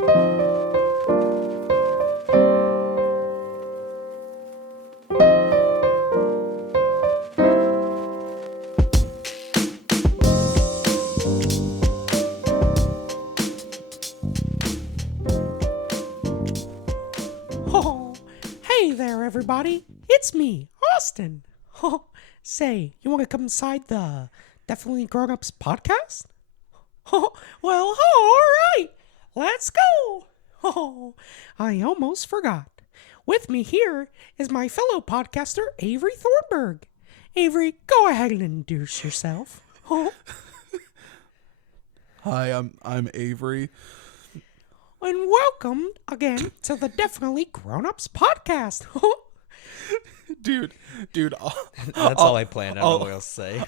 Oh, hey there, everybody. It's me, Austin. Oh, say, you want to come inside the Definitely Grown Ups podcast? Oh, well, all right. Let's go. Oh, I almost forgot. With me here is my fellow podcaster, Avery Thornburg. Avery, go ahead and introduce yourself. Oh, Hi, I'm Avery. and welcome again to the Definitely Grown Ups podcast. Dude, That's all I planned. I don't know what else to say.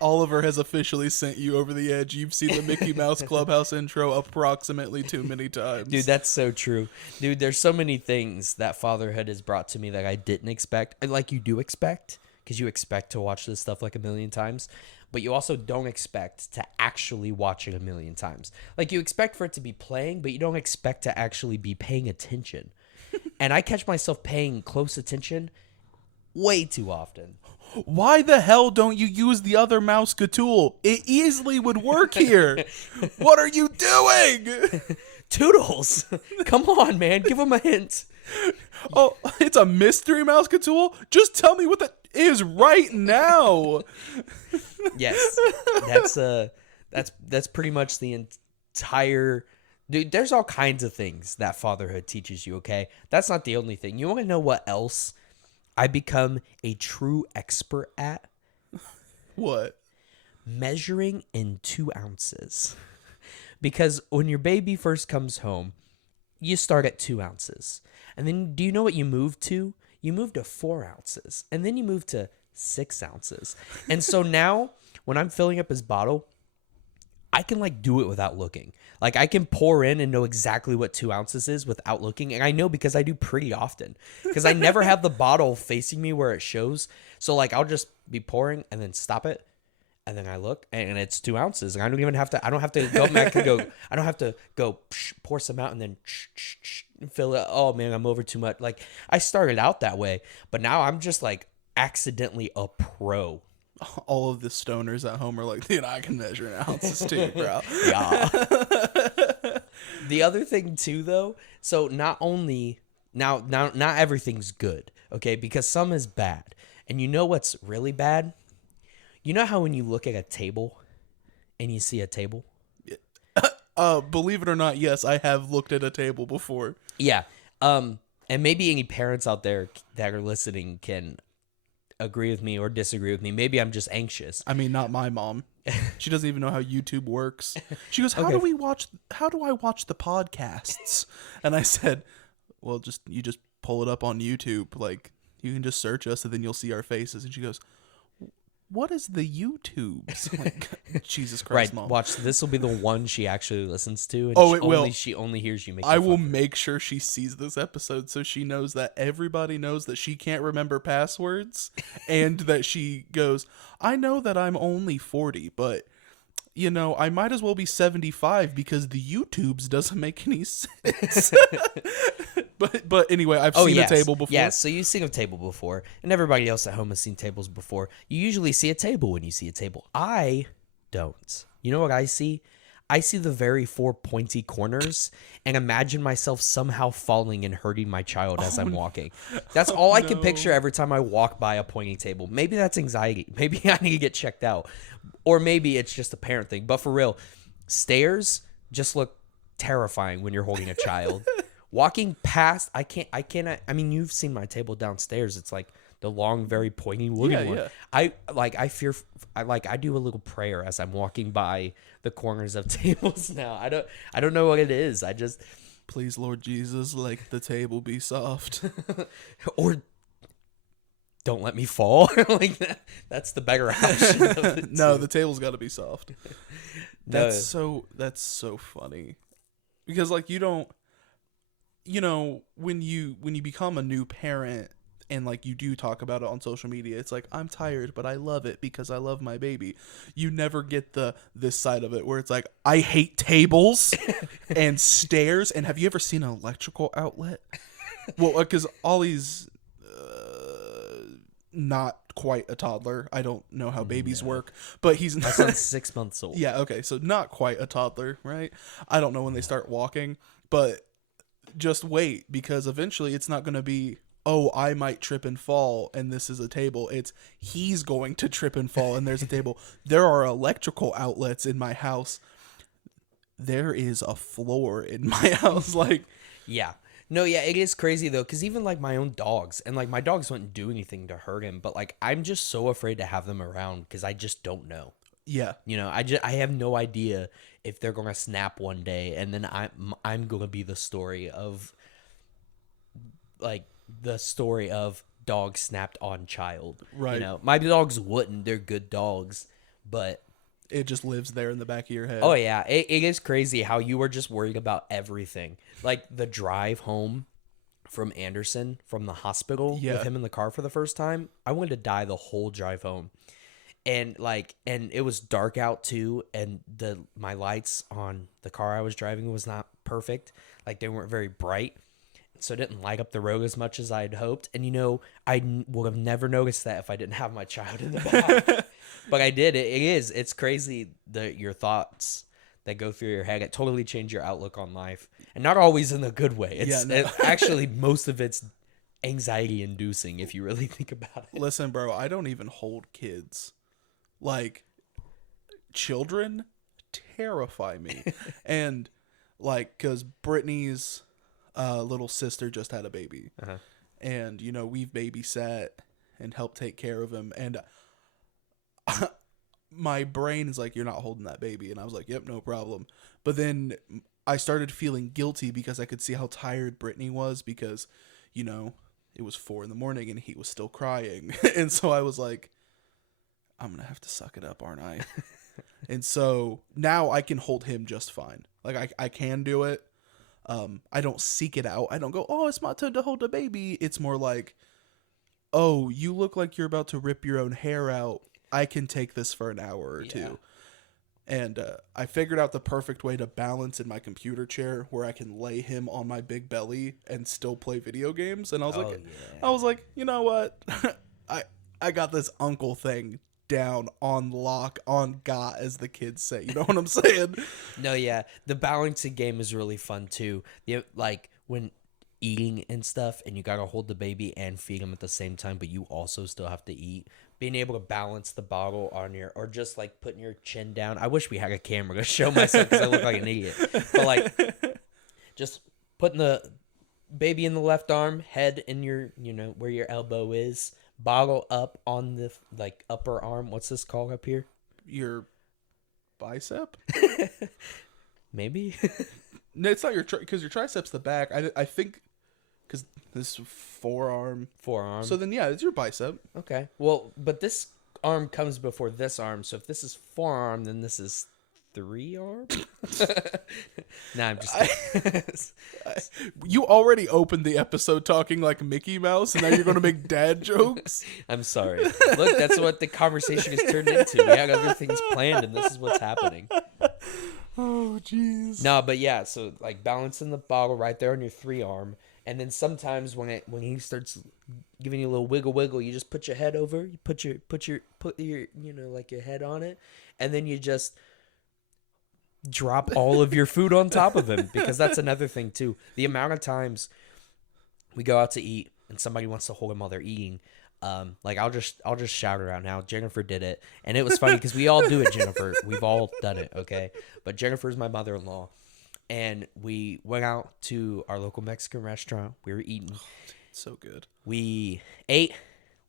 Oliver has officially sent you over the edge. You've seen the Mickey Mouse Clubhouse intro approximately too many times. Dude, that's so true. Dude, there's so many things that fatherhood has brought to me that I didn't expect. Like you do expect, because you expect to watch this stuff like a million times, but you also don't expect to actually watch it a million times. Like you expect for it to be playing, but you don't expect to actually be paying attention. And I catch myself paying close attention way too often. Why the hell don't you use the other mouse tool? It easily would work here. What are you doing? Toodles! Come on, man. Give him a hint. Oh, it's a mystery mouse tool? Just tell me what that is right now. Yes. That's pretty much the entire... Dude, there's all kinds of things that fatherhood teaches you, okay? That's not the only thing. You want to know what else I become a true expert at? What? Measuring in 2 ounces. Because when your baby first comes home, you start at 2 ounces. And then do you know what you move to? You move to 4 ounces. And then you move to 6 ounces. And so now, when I'm filling up his bottle, I can do it without looking. Like I can pour in and know exactly what 2 ounces is without looking. And I know because I do pretty often. Because I never have the bottle facing me where it shows. So I'll just be pouring and then stop it. And then I look and it's 2 ounces. And I don't have to go back and go, I don't have to go pour some out and then fill it. Oh man, I'm over too much. I started out that way, but now I'm just accidentally a pro. All of the stoners at home are like, dude, I can measure in ounces too, bro. Yeah. The other thing too, though, so not everything's good, okay? Because some is bad. And you know what's really bad? You know how when you look at a table and you see a table? Believe it or not, yes, I have looked at a table before. Yeah. And maybe any parents out there that are listening can agree with me or disagree with me. Maybe I'm just anxious. I mean, not my mom. She doesn't even know how YouTube works. She goes, how do I watch the podcasts? And I said, well, you just pull it up on YouTube. You can just search us and then you'll see our faces. And she goes, what is the YouTubes? Jesus Christ, right, Mom. Watch, this will be the one she actually listens to. And it will. She only hears you make I will make sure she sees this episode so she knows that everybody knows that she can't remember passwords and that she goes, I know that I'm only 40, but I might as well be 75 because the YouTubes doesn't make any sense. But anyway, I've seen a table before. Yes, so you've seen a table before, and everybody else at home has seen tables before. You usually see a table when you see a table. I don't. You know what I see? I see the very 4 pointy corners and imagine myself somehow falling and hurting my child as I'm walking. That's all I can picture every time I walk by a pointy table. Maybe that's anxiety. Maybe I need to get checked out. Or maybe it's just a parent thing. But for real, stairs just look terrifying when you're holding a child. Walking past, I cannot. I mean, you've seen my table downstairs. It's the long, very pointy wooden one. Yeah. I fear. I do a little prayer as I'm walking by the corners of tables now. I don't know what it is. I just please, Lord Jesus, let the table be soft, or don't let me fall. That's the better option. No, the table's got to be soft. That's so funny because you don't. When you become a new parent and you do talk about it on social media, it's I'm tired, but I love it because I love my baby. You never get this side of it where it's I hate tables. and stairs. And have you ever seen an electrical outlet? Well, because Ollie's not quite a toddler. I don't know how babies work, but he's My not. son's 6 months old. Yeah, okay, so not quite a toddler, right? I don't know when they start walking, but just wait, because eventually it's not going to be, oh, I might trip and fall and this is a table. It's he's going to trip and fall and there's a table. There are electrical outlets in my house. There is a floor in my house. Like, Yeah. No, yeah, it is crazy though, because even like my own dogs, and like my dogs wouldn't do anything to hurt him, but like I'm just so afraid to have them around because I just don't know. yeah, You know, I have no idea if they're gonna snap one day, and then I'm gonna be the story of dog snapped on child. Right. You know, my dogs wouldn't. They're good dogs, but it just lives there in the back of your head. oh yeah, it is crazy how you were just worried about everything. Like the drive home from Anderson from the hospital Yeah. with him in the car for the first time. I wanted to die the whole drive home. And it was dark out too, and my lights on the car I was driving was not perfect. Like they weren't very bright. So it didn't light up the road as much as I had hoped. And, you know, would have never noticed that if I didn't have my child in the back. But I did. It's crazy your thoughts that go through your head. It totally changed your outlook on life. And not always in a good way. Actually, most of it's anxiety inducing if you really think about it. Listen, bro, I don't even hold kids. Like, children terrify me. And, like, because Brittany's little sister just had a baby. Uh-huh. And, you know, we've babysat and helped take care of him. And my brain is like, you're not holding that baby. And I was like, yep, no problem. But then I started feeling guilty because I could see how tired Brittany was because, you know, it was 4 a.m. and he was still crying. And so I was like, I'm going to have to suck it up, aren't I? And so now I can hold him just fine. Like I can do it. I don't seek it out. I don't go, oh, it's my turn to hold a baby. It's more like, oh, you look like you're about to rip your own hair out. I can take this for an hour or two. And I figured out the perfect way to balance in my computer chair where I can lay him on my big belly and still play video games. And I was like, you know what? I got this uncle thing down on lock, on got, as the kids say. You know what I'm saying? No, yeah. The balancing game is really fun too. Like when eating and stuff, and you gotta hold the baby and feed him at the same time, but you also still have to eat. Being able to balance the bottle on or just like putting your chin down. I wish we had a camera to show myself because I look like an idiot. But like, just putting the baby in the left arm, head in your, you know, where your elbow is. Bottle up on the like upper arm. What's this called up here? Your bicep? Maybe. No, it's not your because your triceps the back. I think because this forearm. So then yeah, it's your bicep. Okay. Well, but this arm comes before this arm. So if this is forearm, then this is 3 arm. Nah, I'm just. You already opened the episode talking like Mickey Mouse, and now you're going to make dad jokes? I'm sorry. Look, that's what the conversation has turned into. We had other things planned, and this is what's happening. Oh, jeez. No, but yeah, so like balancing the bottle right there on your 3 arm, and then sometimes when he starts giving you a little wiggle, you just put your head over, you put your you know, like your head on it, and then you just drop all of your food on top of him, because that's another thing too. The amount of times we go out to eat and somebody wants to hold him while they're eating, like I'll just shout it out now. Jennifer did it, and it was funny because we all do it. Jennifer, we've all done it, okay? But Jennifer's my mother-in-law, and we went out to our local Mexican restaurant. We were eating. So good. We ate.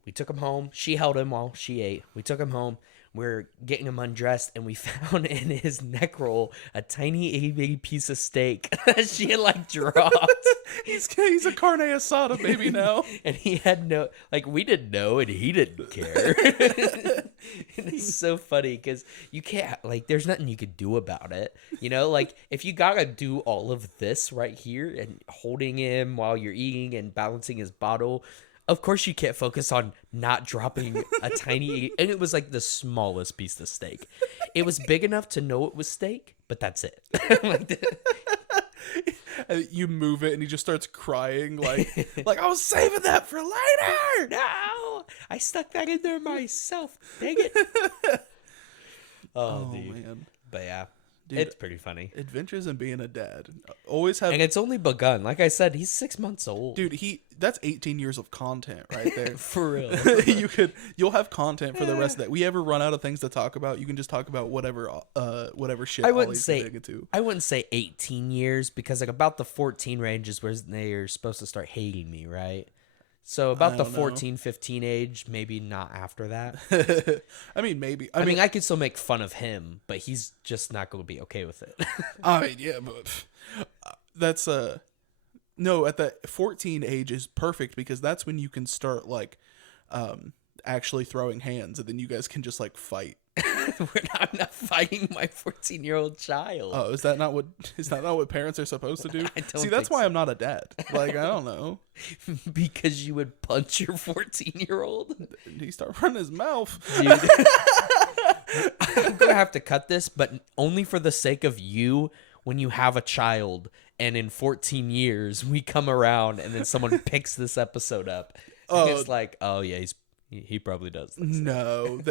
We took him home. She held him while she ate. We took him home. We're getting him undressed, and we found in his neck roll a tiny itty bitty piece of steak that she had like dropped. He's a carne asada baby now. And he had no, like, we didn't know, and he didn't care. And it's so funny because you can't, like, there's nothing you could do about it. You know, like, if you gotta do all of this right here and holding him while you're eating and balancing his bottle, of course you can't focus on not dropping a tiny, and it was like the smallest piece of steak. It was big enough to know it was steak, but that's it. Like, And you move it, and he just starts crying, like I was saving that for later. No, I stuck that in there myself. Dang it. Oh dude. man, But yeah, Dude, it's pretty funny. adventures in being a dad. Always have. And it's only begun. Like I said, he's 6 months old. Dude, that's 18 years of content right there. For real. You'll have content for the rest of that. We ever run out of things to talk about, you can just talk about whatever shit I wouldn't Ollie's say getting into. I wouldn't say 18 years because like about the 14 range is where they're supposed to start hating me, right? So about the don't know. 14, 15 age, maybe not after that. I mean, maybe. I mean, I could still make fun of him, but he's just not going to be okay with it. I mean, yeah, but that's no, at that 14 age is perfect because that's when you can start like actually throwing hands, and then you guys can just like fight. I'm not fighting my 14-year-old child. Oh, is that not what parents are supposed to do? I don't See, that's think why I'm not a dad. Like, I don't know. Because you would punch your 14-year-old? He start running his mouth. Dude. I'm going to have to cut this, but only for the sake of you when you have a child and in 14 years we come around and then someone picks this episode up. And it's like, oh yeah, he probably does this. No,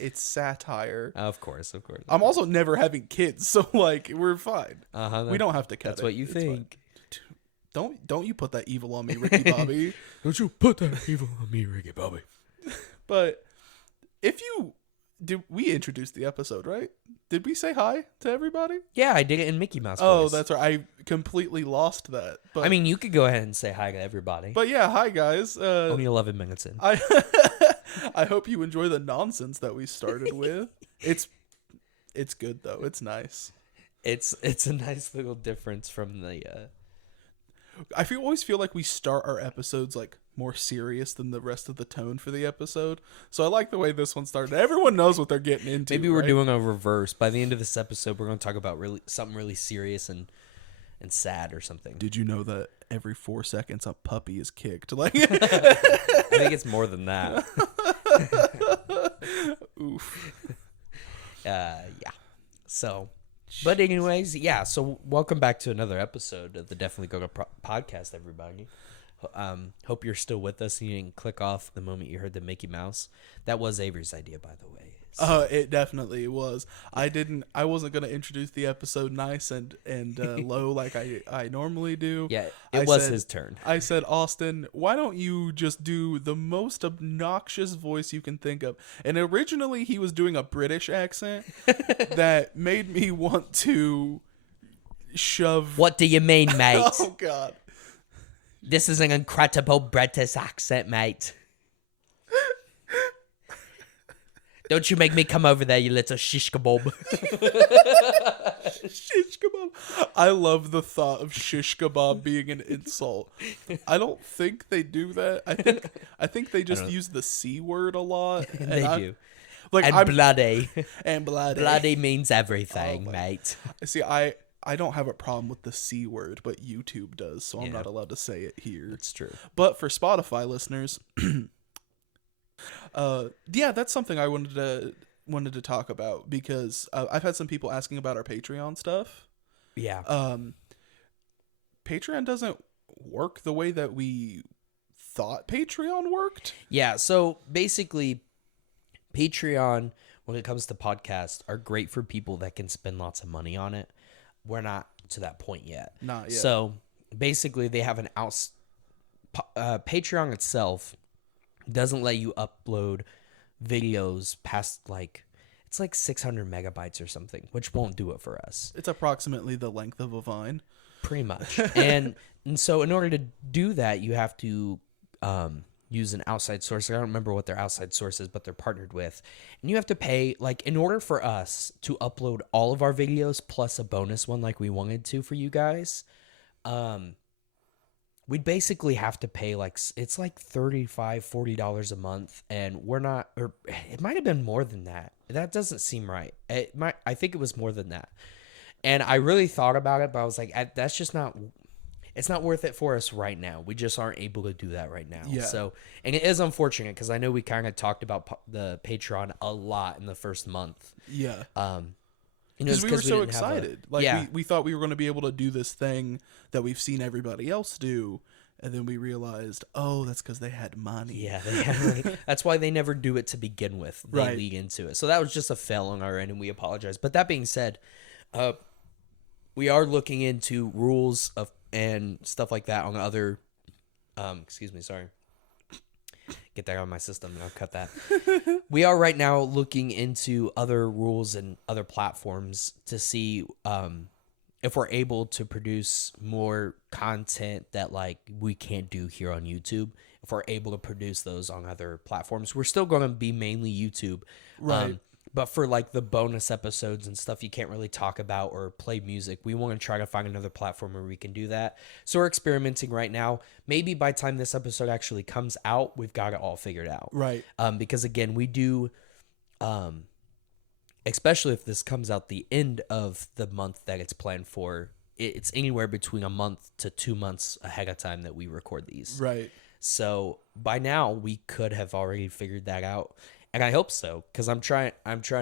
it's satire. Of course. I'm also never having kids, so like we're fine. We don't have to cut That's it. what you It's think. fine. Don't you put that evil on me, Ricky Bobby. Don't you put that evil on me, Ricky Bobby. But did we introduce the episode, right? Did we say hi to everybody? Yeah, I did it in Mickey Mouse Oh, voice. that's right. I completely lost that. But I mean, you could go ahead and say hi to everybody. but yeah, hi guys. Only 11 minutes in. I hope you enjoy the nonsense that we started with. It's good though. It's nice. It's a nice little difference from the I always feel like we start our episodes like more serious than the rest of the tone for the episode. So I like the way this one started. Everyone knows what they're getting into. maybe we're right? doing a reverse. By the end of this episode, we're going to talk about something really serious and sad or something. Did you know that every 4 seconds a puppy is kicked? Like, I think it's more than that. oof. Yeah. So, but anyways, yeah. So welcome back to another episode of the Definitely Go to podcast, everybody. Hope you're still with us and you didn't click off the moment you heard the Mickey Mouse. That was Avery's idea, by the way. So. It definitely was. I wasn't gonna introduce the episode nice and low like I normally do. Yeah, I it was said- his turn. I said, Austin, why don't you just do the most obnoxious voice you can think of? And originally he was doing a British accent that made me want to shove. What do you mean, mate? Oh God. This is an incredible British accent, mate. Don't you make me come over there, you little shish kebab. Shish kebab. I love the thought of shish kebab being an insult. I don't think they do that. I think they just use the C word a lot. They do. Like And bloody. and bloody. Bloody means everything, Oh, mate. See, I don't have a problem with the C word, but YouTube does, so I'm Yeah. not allowed to say it here. It's true. But for Spotify listeners, yeah, that's something I wanted to talk about because I've had some people asking about our Patreon stuff. Yeah. Patreon doesn't work the way that we thought Patreon worked. Yeah, so basically, Patreon, when it comes to podcasts, are great for people that can spend lots of money on it. We're not to that point yet. Not yet. So basically, they have Patreon itself doesn't let you upload videos past it's like 600 megabytes or something, which won't do it for us. It's approximately the length of a vine. Pretty much. and so in order to do that, you have to use an outside source. I don't remember what their outside source is, but they're partnered with. And you have to pay, in order for us to upload all of our videos plus a bonus one like we wanted to for you guys, we'd basically have to pay it's like $35-$40 a month, and we're not, or it might have been more than that. That doesn't seem right. I think it was more than that. And I really thought about it, but I was like, that's just not, it's not worth it for us right now. We just aren't able to do that right now. Yeah. So, and it is unfortunate because I know we kind of talked about the Patreon a lot in the first month. Yeah. You know, Because it's we were so didn't have a- excited. Like yeah. we thought we were going to be able to do this thing that we've seen everybody else do, and then we realized, oh, that's because they had money. Yeah, that's why they never do it to begin with. They Right. lead into it. So that was just a fail on our end, and we apologize. But that being said, we are looking into rules of and stuff like that on other. Excuse me, sorry. Get that out of my system, and I'll cut that. We are right now looking into other rules and other platforms to see if we're able to produce more content that like we can't do here on YouTube. If we're able to produce those on other platforms, we're still going to be mainly YouTube, Right. but for like the bonus episodes and stuff you can't really talk about or play music, we want to try to find another platform where we can do that. So we're experimenting right now. Maybe by the time this episode actually comes out, we've got it all figured out. Right. Because again, we do, especially if this comes out the end of the month that it's planned for, it's anywhere between a month to 2 months ahead of time that we record these. Right. So by now we could have already figured that out. And I hope so, because I'm trying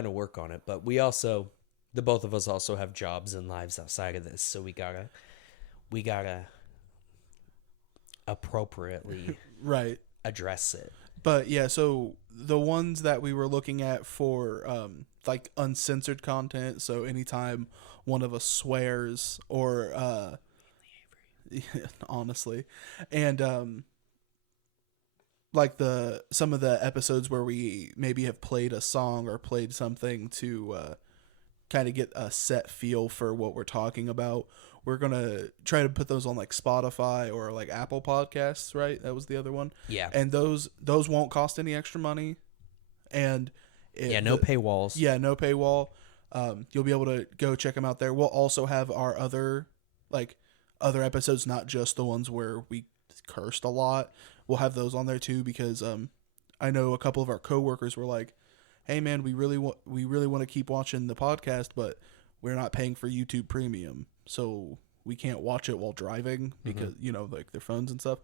to work on it. But we also, the both of us also have jobs and lives outside of this, so we gotta appropriately Right. address it. But yeah, so the ones that we were looking at for like uncensored content, so anytime one of us swears or honestly, and like some of the episodes where we maybe have played a song or played something to kind of get a set feel for what we're talking about. We're going to try to put those on like Spotify or like Apple Podcasts, right? That was the other one. Yeah. And those won't cost any extra money. And No paywalls. Yeah, no paywall. You'll be able to go check them out there. We'll also have our other episodes, not just the ones where we cursed a lot. We'll have those on there too, because I know a couple of our coworkers were like, "Hey man, we really want to keep watching the podcast, but we're not paying for YouTube Premium, so we can't watch it while driving because like their phones and stuff."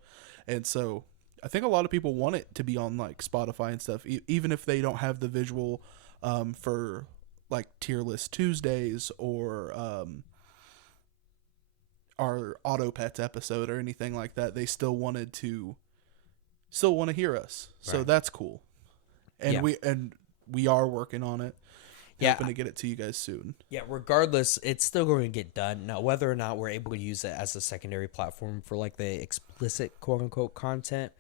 And so I think a lot of people want it to be on like Spotify and stuff, even if they don't have the visual for like Tier List Tuesdays or our Auto Pets episode or anything like that. They still want to hear us, so Right. that's cool. And we are working on it. Yeah. Hoping to get it to you guys soon. Yeah, regardless, it's still going to get done. Now, whether or not we're able to use it as a secondary platform for like the explicit quote-unquote content,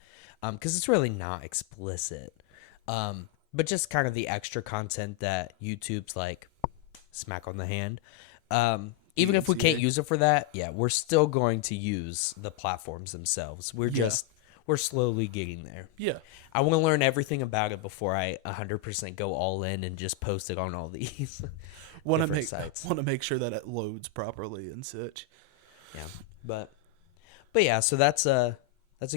because it's really not explicit, but just kind of the extra content that YouTube's like smack on the hand. Even if we can't use it for that, yeah, we're still going to use the platforms themselves. We're slowly getting there. Yeah. I want to learn everything about it before I 100% go all in and just post it on all these different sites. Want to make sure that it loads properly and such. Yeah, but yeah, so that's a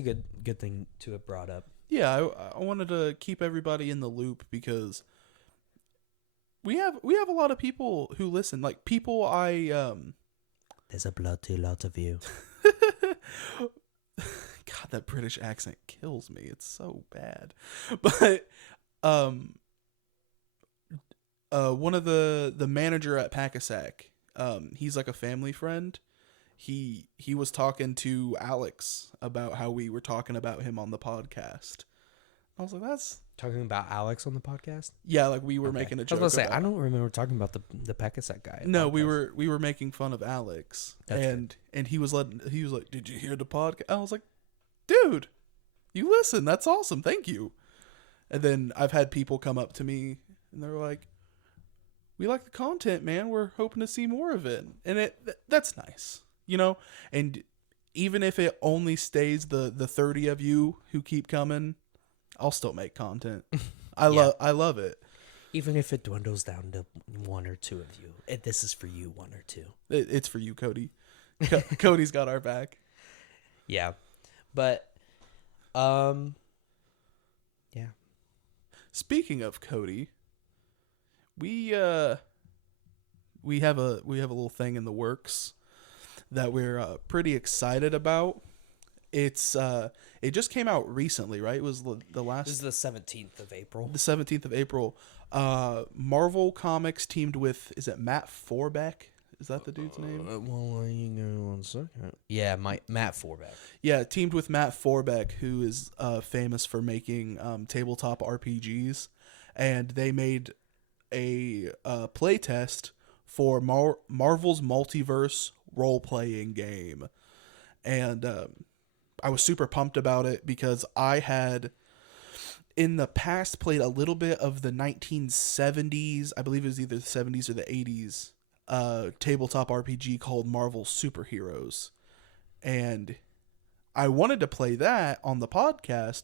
good thing to have brought up. Yeah, I wanted to keep everybody in the loop because we have a lot of people who listen. Like people There's a bloody lot of you. God, that British accent kills me. It's so bad. But one of the manager at Packasack, he's like a family friend. He was talking to Alex about how we were talking about him on the podcast. I was like, that's Talking about Alex on the podcast? yeah, like we were Okay. making a I joke. was going to say, about- I don't remember talking about the Peckasack guy. No, podcast. we were making fun of Alex, That's and he was like, "Did you hear the podcast?" I was like, "Dude, you listen. That's awesome. Thank you." And then I've had people come up to me and they're like, "We like the content, man. We're hoping to see more of it." And that's nice, And even if it only stays the 30 of you who keep coming, I'll still make content. I love it. Even if it dwindles down to one or two of you, this is for you, one or two. It's for you, Cody. Cody's got our back. Yeah, but yeah. Speaking of Cody, we have a little thing in the works that we're pretty excited about. It just came out recently, right? It was the last This is the 17th of April. the 17th of April. Marvel Comics teamed with, is it Matt Forbeck? Is that the dude's name? Well, you go 1 second. Yeah, Matt Forbeck. Yeah, teamed with Matt Forbeck, who is famous for making tabletop RPGs, and they made a playtest for Marvel's Multiverse role-playing game, and I was super pumped about it because I had in the past played a little bit of the 1970s, I believe it was either the 70s or the 80s, tabletop RPG called Marvel Superheroes. And I wanted to play that on the podcast,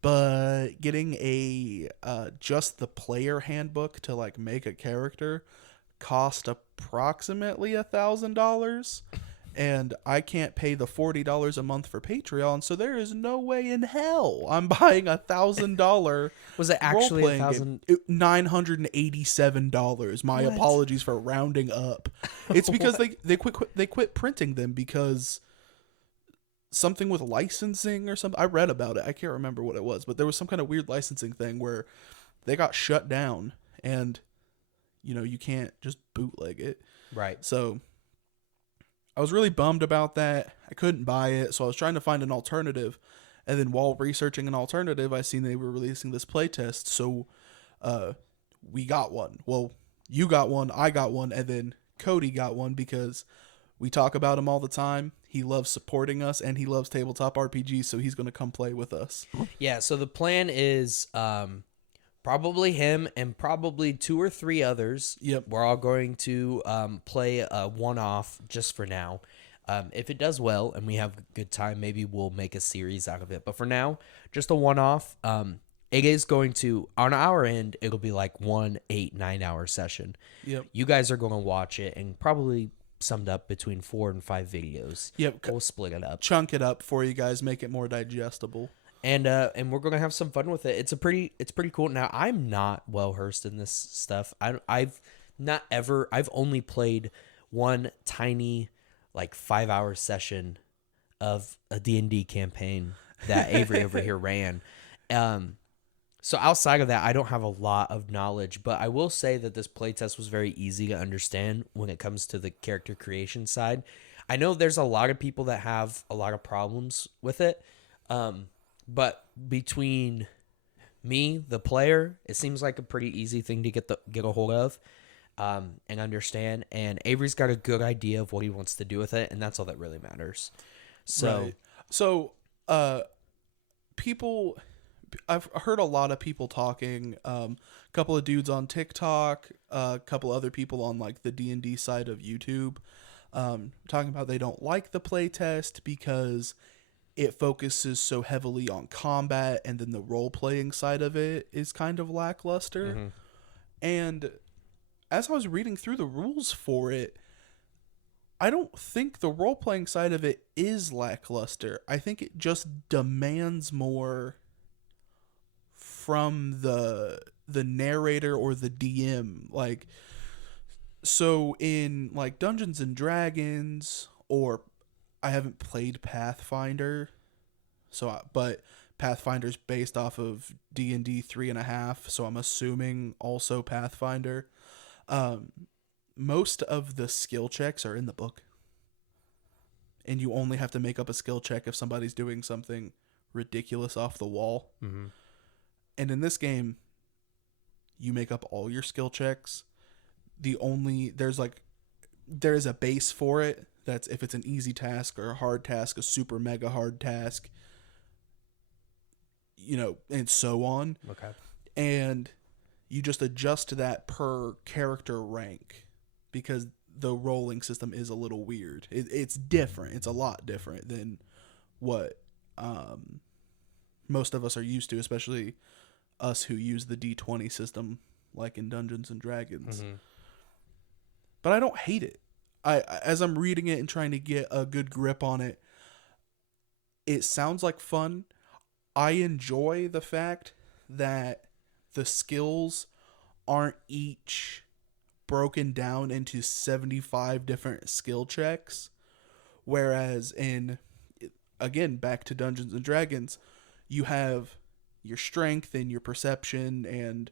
but getting a just the player handbook to like make a character cost approximately $1,000. And I can't pay the $40 a month for Patreon, so there is no way in hell I'm buying $1,000. Was it actually role-playing game. $987. My What? apologies for rounding up. It's because they quit printing them because something with licensing or something. I read about it. I can't remember what it was, but there was some kind of weird licensing thing where they got shut down, and you can't just bootleg it. Right. So I was really bummed about that. I couldn't buy it, so I was trying to find an alternative. And then while researching an alternative, I seen they were releasing this playtest, so we got one. Well, you got one, I got one, and then Cody got one because we talk about him all the time. He loves supporting us, and he loves tabletop RPGs, so he's going to come play with us. Yeah, so the plan is probably him and probably 2 or 3 others. Yep. We're all going to play a one-off just for now. If it does well and we have a good time, maybe we'll make a series out of it. But for now, just a one-off. It is going to, on our end, it'll be like 1 8 9 hour session. Yep. You guys are going to watch it and probably summed up between 4 and 5 videos. Yep. We'll split it up. Chunk it up for you guys, make it more digestible. And we're gonna have some fun with it. It's pretty cool. Now I'm not well versed in this stuff. I've only played one tiny like 5-hour session of a D&D campaign that Avery over here ran. So outside of that, I don't have a lot of knowledge, but I will say that this playtest was very easy to understand when it comes to the character creation side. I know there's a lot of people that have a lot of problems with it. But between me, the player, it seems like a pretty easy thing to get a hold of and understand. And Avery's got a good idea of what he wants to do with it, and that's all that really matters. So, Right. So, people, I've heard a lot of people talking. A couple of dudes on TikTok, a couple other people on like the D&D side of YouTube, talking about they don't like the playtest because it focuses so heavily on combat, and then the role-playing side of it is kind of lackluster. Mhm. And as I was reading through the rules for it, I don't think the role-playing side of it is lackluster. I think it just demands more from the narrator or the DM. Like, so in like Dungeons and Dragons, or I haven't played Pathfinder, but Pathfinder's based off of D&D 3.5, so I'm assuming also Pathfinder. Most of the skill checks are in the book, and you only have to make up a skill check if somebody's doing something ridiculous off the wall. Mm-hmm. And in this game, you make up all your skill checks. There's a base for it. That's if it's an easy task or a hard task, a super mega hard task, and so on. Okay. And you just adjust that per character rank because the rolling system is a little weird. It's different. It's a lot different than what most of us are used to, especially us who use the D20 system like in Dungeons and Dragons. Mm-hmm. But I don't hate it. As I'm reading it and trying to get a good grip on it, it sounds like fun. I enjoy the fact that the skills aren't each broken down into 75 different skill checks, whereas in again, back to Dungeons and Dragons, you have your strength and your perception and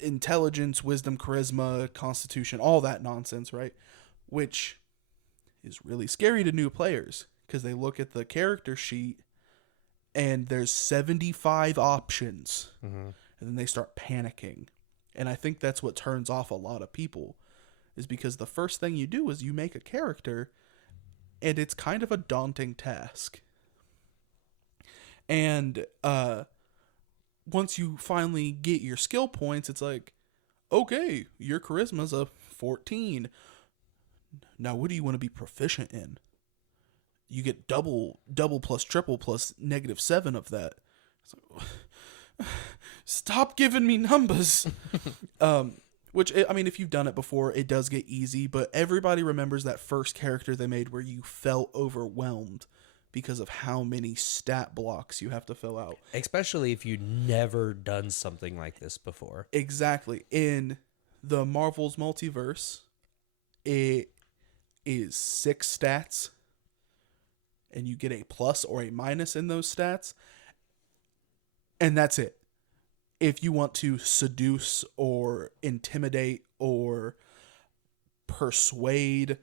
intelligence, wisdom, charisma, constitution, all that nonsense, right? Which is really scary to new players because they look at the character sheet and there's 75 options, and then they start panicking. And I think that's what turns off a lot of people, is because the first thing you do is you make a character, and it's kind of a daunting task. And once you finally get your skill points, it's like, okay, your charisma's a 14. Now, what do you want to be proficient in? You get double plus triple plus -7 of that. It's like, stop giving me numbers. Which, I mean, if you've done it before, it does get easy, but everybody remembers that first character they made where you felt overwhelmed because of how many stat blocks you have to fill out. Especially if you've never done something like this before. Exactly. In the Marvel's multiverse, it is 6 stats, and you get a plus or a minus in those stats, and that's it. If you want to seduce or intimidate or persuade,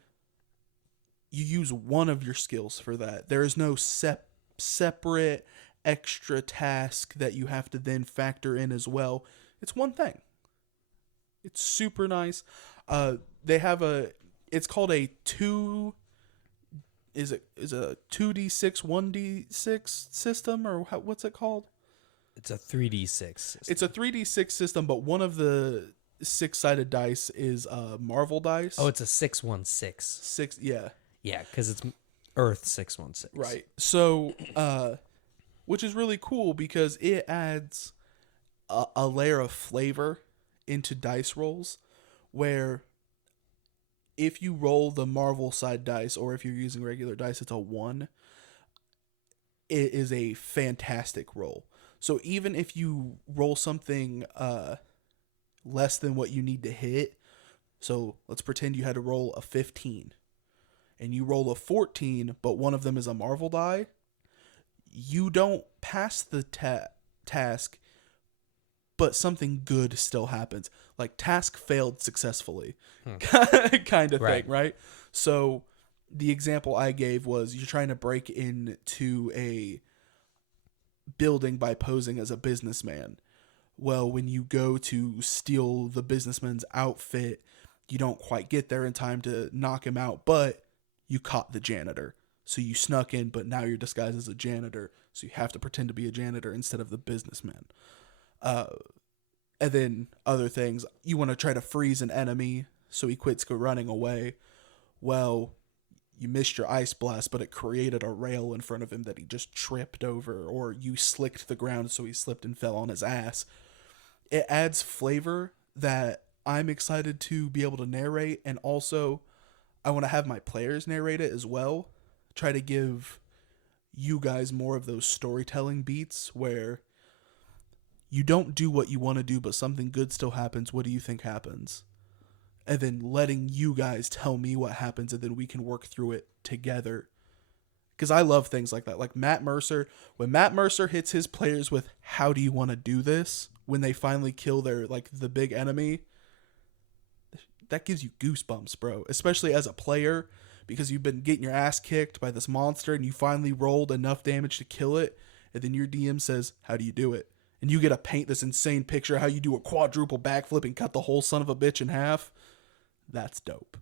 you use one of your skills for that. There is no separate extra task that you have to then factor in as well. It's one thing. It's super nice. They have it's called a 2d6 1d6 system, or what's it called? It's a 3d6 system. It's a 3d6 system, but one of the 6-sided dice is Marvel dice. Oh, it's a 616. 6, yeah. Yeah, because it's Earth 616. Right. So, which is really cool because it adds a layer of flavor into dice rolls, where if you roll the Marvel side dice, or if you're using regular dice, it's a 1. It is a fantastic roll. So even if you roll something less than what you need to hit, so let's pretend you had to roll a 15, and you roll a 14, but one of them is a Marvel die, you don't pass the task, but something good still happens. Like, task failed successfully, kind of Right. thing, right? So the example I gave was you're trying to break into a building by posing as a businessman. Well, when you go to steal the businessman's outfit, you don't quite get there in time to knock him out, but you caught the janitor. So you snuck in, but now you're disguised as a janitor, so you have to pretend to be a janitor instead of the businessman. And then other things, you want to try to freeze an enemy so he quits running away. Well, you missed your ice blast, but it created a rail in front of him that he just tripped over, or you slicked the ground so he slipped and fell on his ass. It adds flavor that I'm excited to be able to narrate, and also I want to have my players narrate it as well. Try to give you guys more of those storytelling beats where you don't do what you want to do, but something good still happens. What do you think happens? And then letting you guys tell me what happens, and then we can work through it together. Because I love things like that. Like Matt Mercer, when Matt Mercer hits his players with, how do you want to do this? When they finally kill the big enemy, that gives you goosebumps, bro. Especially as a player, because you've been getting your ass kicked by this monster, and you finally rolled enough damage to kill it, and then your DM says, how do you do it? And you get to paint this insane picture how you do a quadruple backflip and cut the whole son of a bitch in half. That's dope.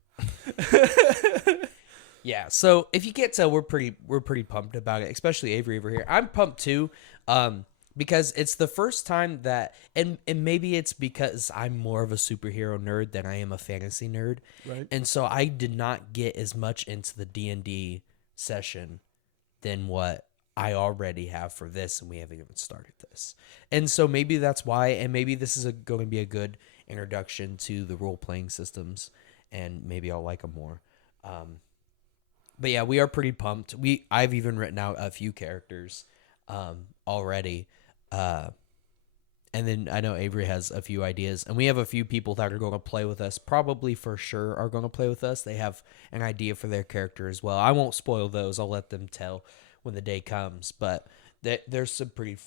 Yeah, so if you can't tell, we're pretty pumped about it, especially Avery over here. I'm pumped too, because it's the first time that, and maybe it's because I'm more of a superhero nerd than I am a fantasy nerd, Right. and so I did not get as much into the D&D session than what I already have for this, and we haven't even started this. And so maybe that's why, and maybe this is going to be a good introduction to the role-playing systems, and maybe I'll like them more. But yeah, we are pretty pumped. I've even written out a few characters already. And then I know Avery has a few ideas, and we have a few people that are going to play with us, probably for sure are going to play with us. They have an idea for their character as well. I won't spoil those. I'll let them tell when the day comes, but there's some pretty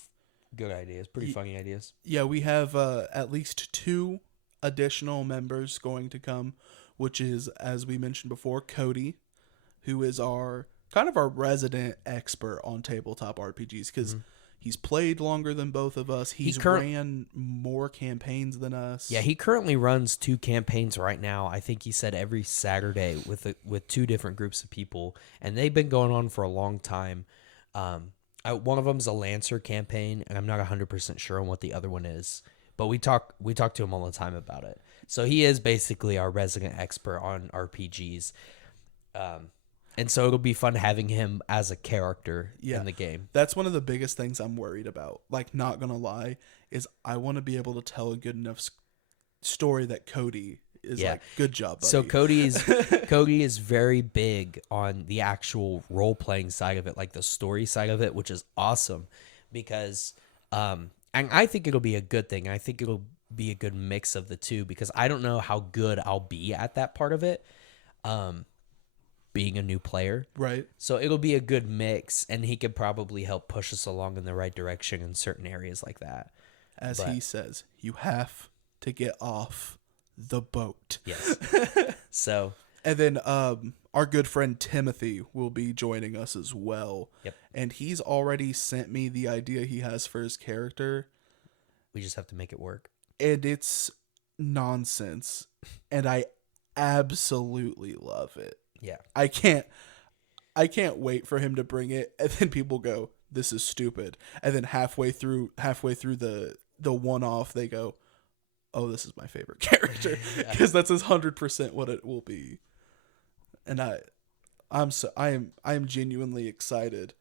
good ideas, pretty funny ideas. Yeah, we have at least 2 additional members going to come, which is, as we mentioned before, Cody, who is our kind of our resident expert on tabletop RPGs, because he's played longer than both of us. He's ran more campaigns than us. Yeah, he currently runs 2 campaigns right now. I think he said every Saturday with 2 different groups of people, and they've been going on for a long time. One of them's a Lancer campaign, and I'm not 100% sure on what the other one is. But we talk to him all the time about it. So he is basically our resident expert on RPGs. And so it'll be fun having him as a character in the game. That's one of the biggest things I'm worried about. Like, not gonna lie, is I want to be able to tell a good enough story that Cody is like, good job, buddy. So Cody is very big on the actual role playing side of it, like the story side of it, which is awesome because and I think it'll be a good thing. I think it'll be a good mix of the two because I don't know how good I'll be at that part of it. Being a new player. Right. So it'll be a good mix, and he could probably help push us along in the right direction in certain areas like that. He says, you have to get off the boat. Yes. So. And then our good friend Timothy will be joining us as well. Yep. And he's already sent me the idea he has for his character. We just have to make it work. And it's nonsense. And I absolutely love it. Yeah. I can't wait for him to bring it, and then people go, this is stupid. And then halfway through the one-off, they go, oh, this is my favorite character. Because that's 100% what it will be. And I am genuinely excited.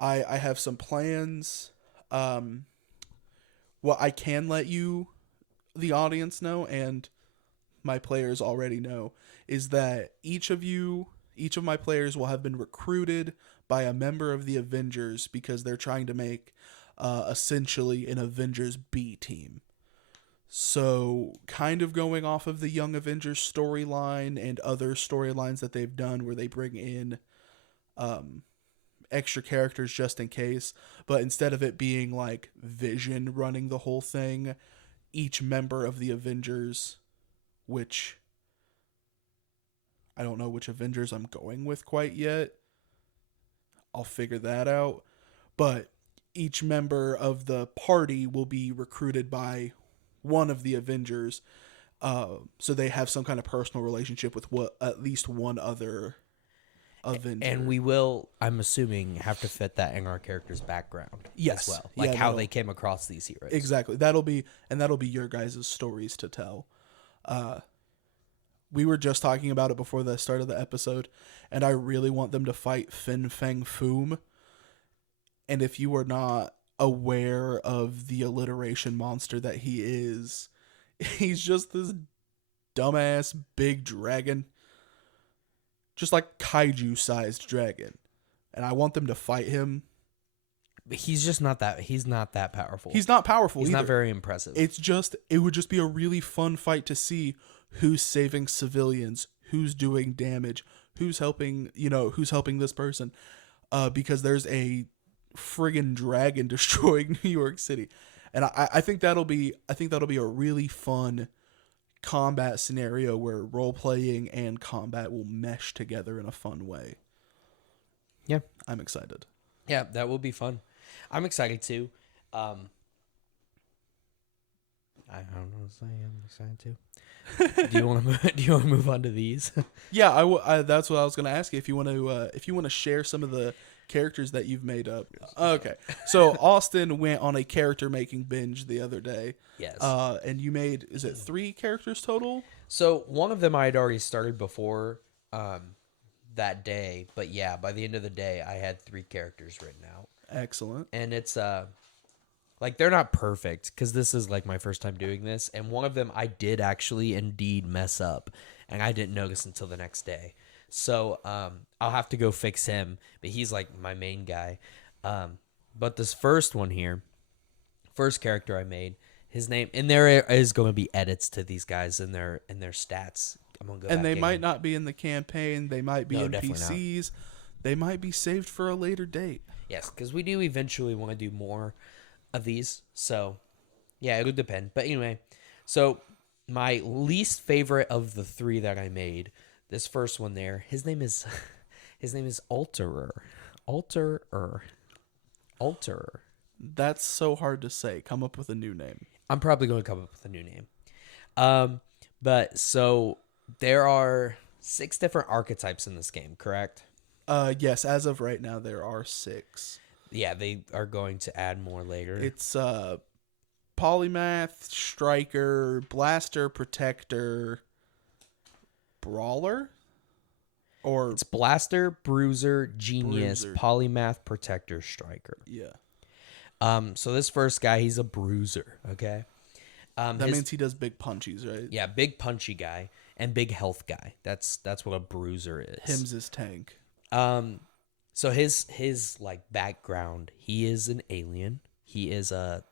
I have some plans. What I can let you, the audience, know, and my players already know, is that each of my players will have been recruited by a member of the Avengers because they're trying to make essentially an Avengers B team. So kind of going off of the Young Avengers storyline and other storylines that they've done where they bring in extra characters just in case, but instead of it being like Vision running the whole thing, each member of the Avengers, which I don't know which Avengers I'm going with quite yet. I'll figure that out. But each member of the party will be recruited by one of the Avengers. So they have some kind of personal relationship with at least one other Avenger. And we will, I'm assuming, have to fit that in our character's background as well. Like how they came across these heroes. Exactly. That'll be your guys' stories to tell. We were just talking about it before the start of the episode, and I really want them to fight Fin Fang Foom. And if you are not aware of the alliteration monster that he is, he's just this dumbass big dragon. Just like kaiju-sized dragon. And I want them to fight him. But he's not that powerful. He's not powerful He's either. not very impressive. It would just be a really fun fight to see who's saving civilians, who's doing damage, who's helping this person. Because there's a friggin' dragon destroying New York City. And I think that'll be a really fun combat scenario where role playing and combat will mesh together in a fun way. Yeah. I'm excited. Yeah, that will be fun. I'm excited too. I don't know what to say. I'm excited too. Do you want to move on to these? Yeah, that's what I was going to ask you. If you want to share some of the characters that you've made up. Okay. So Austin went on a character making binge the other day. Yes. And you made, is it 3 characters total? So one of them I had already started before that day, but yeah, by the end of the day I had 3 characters written out. Excellent. And it's like they're not perfect because this is like my first time doing this, and one of them I did actually indeed mess up, and I didn't notice until the next day. So I'll have to go fix him, but he's like my main guy. But this first one here, first character I made, His name, and there is going to be edits to these guys in their stats. I'm gonna go And back they in. might not be in the campaign. They might be No, definitely NPCs. They might be saved for a later date. Yes, because we do eventually want to do more of these. So, yeah, it'll depend. But anyway, so my least favorite of the three that I made, this first one there, his name is Alterer. Alterer. That's so hard to say. Come up with a new name. I'm probably going to come up with a new name. But so there are 6 different archetypes in this game, correct? Yes, as of right now, there are 6. Yeah, they are going to add more later. It's Polymath, Striker, Blaster, Protector, Brawler? Or It's Blaster, Bruiser, Genius, Bruiser. Polymath, Protector, Striker. yeah. So this first guy, he's a bruiser, okay? That means he does big punchies, right? Yeah, big punchy guy and big health guy. That's what a bruiser is. Him's his tank. So his like background, he is an alien. He is I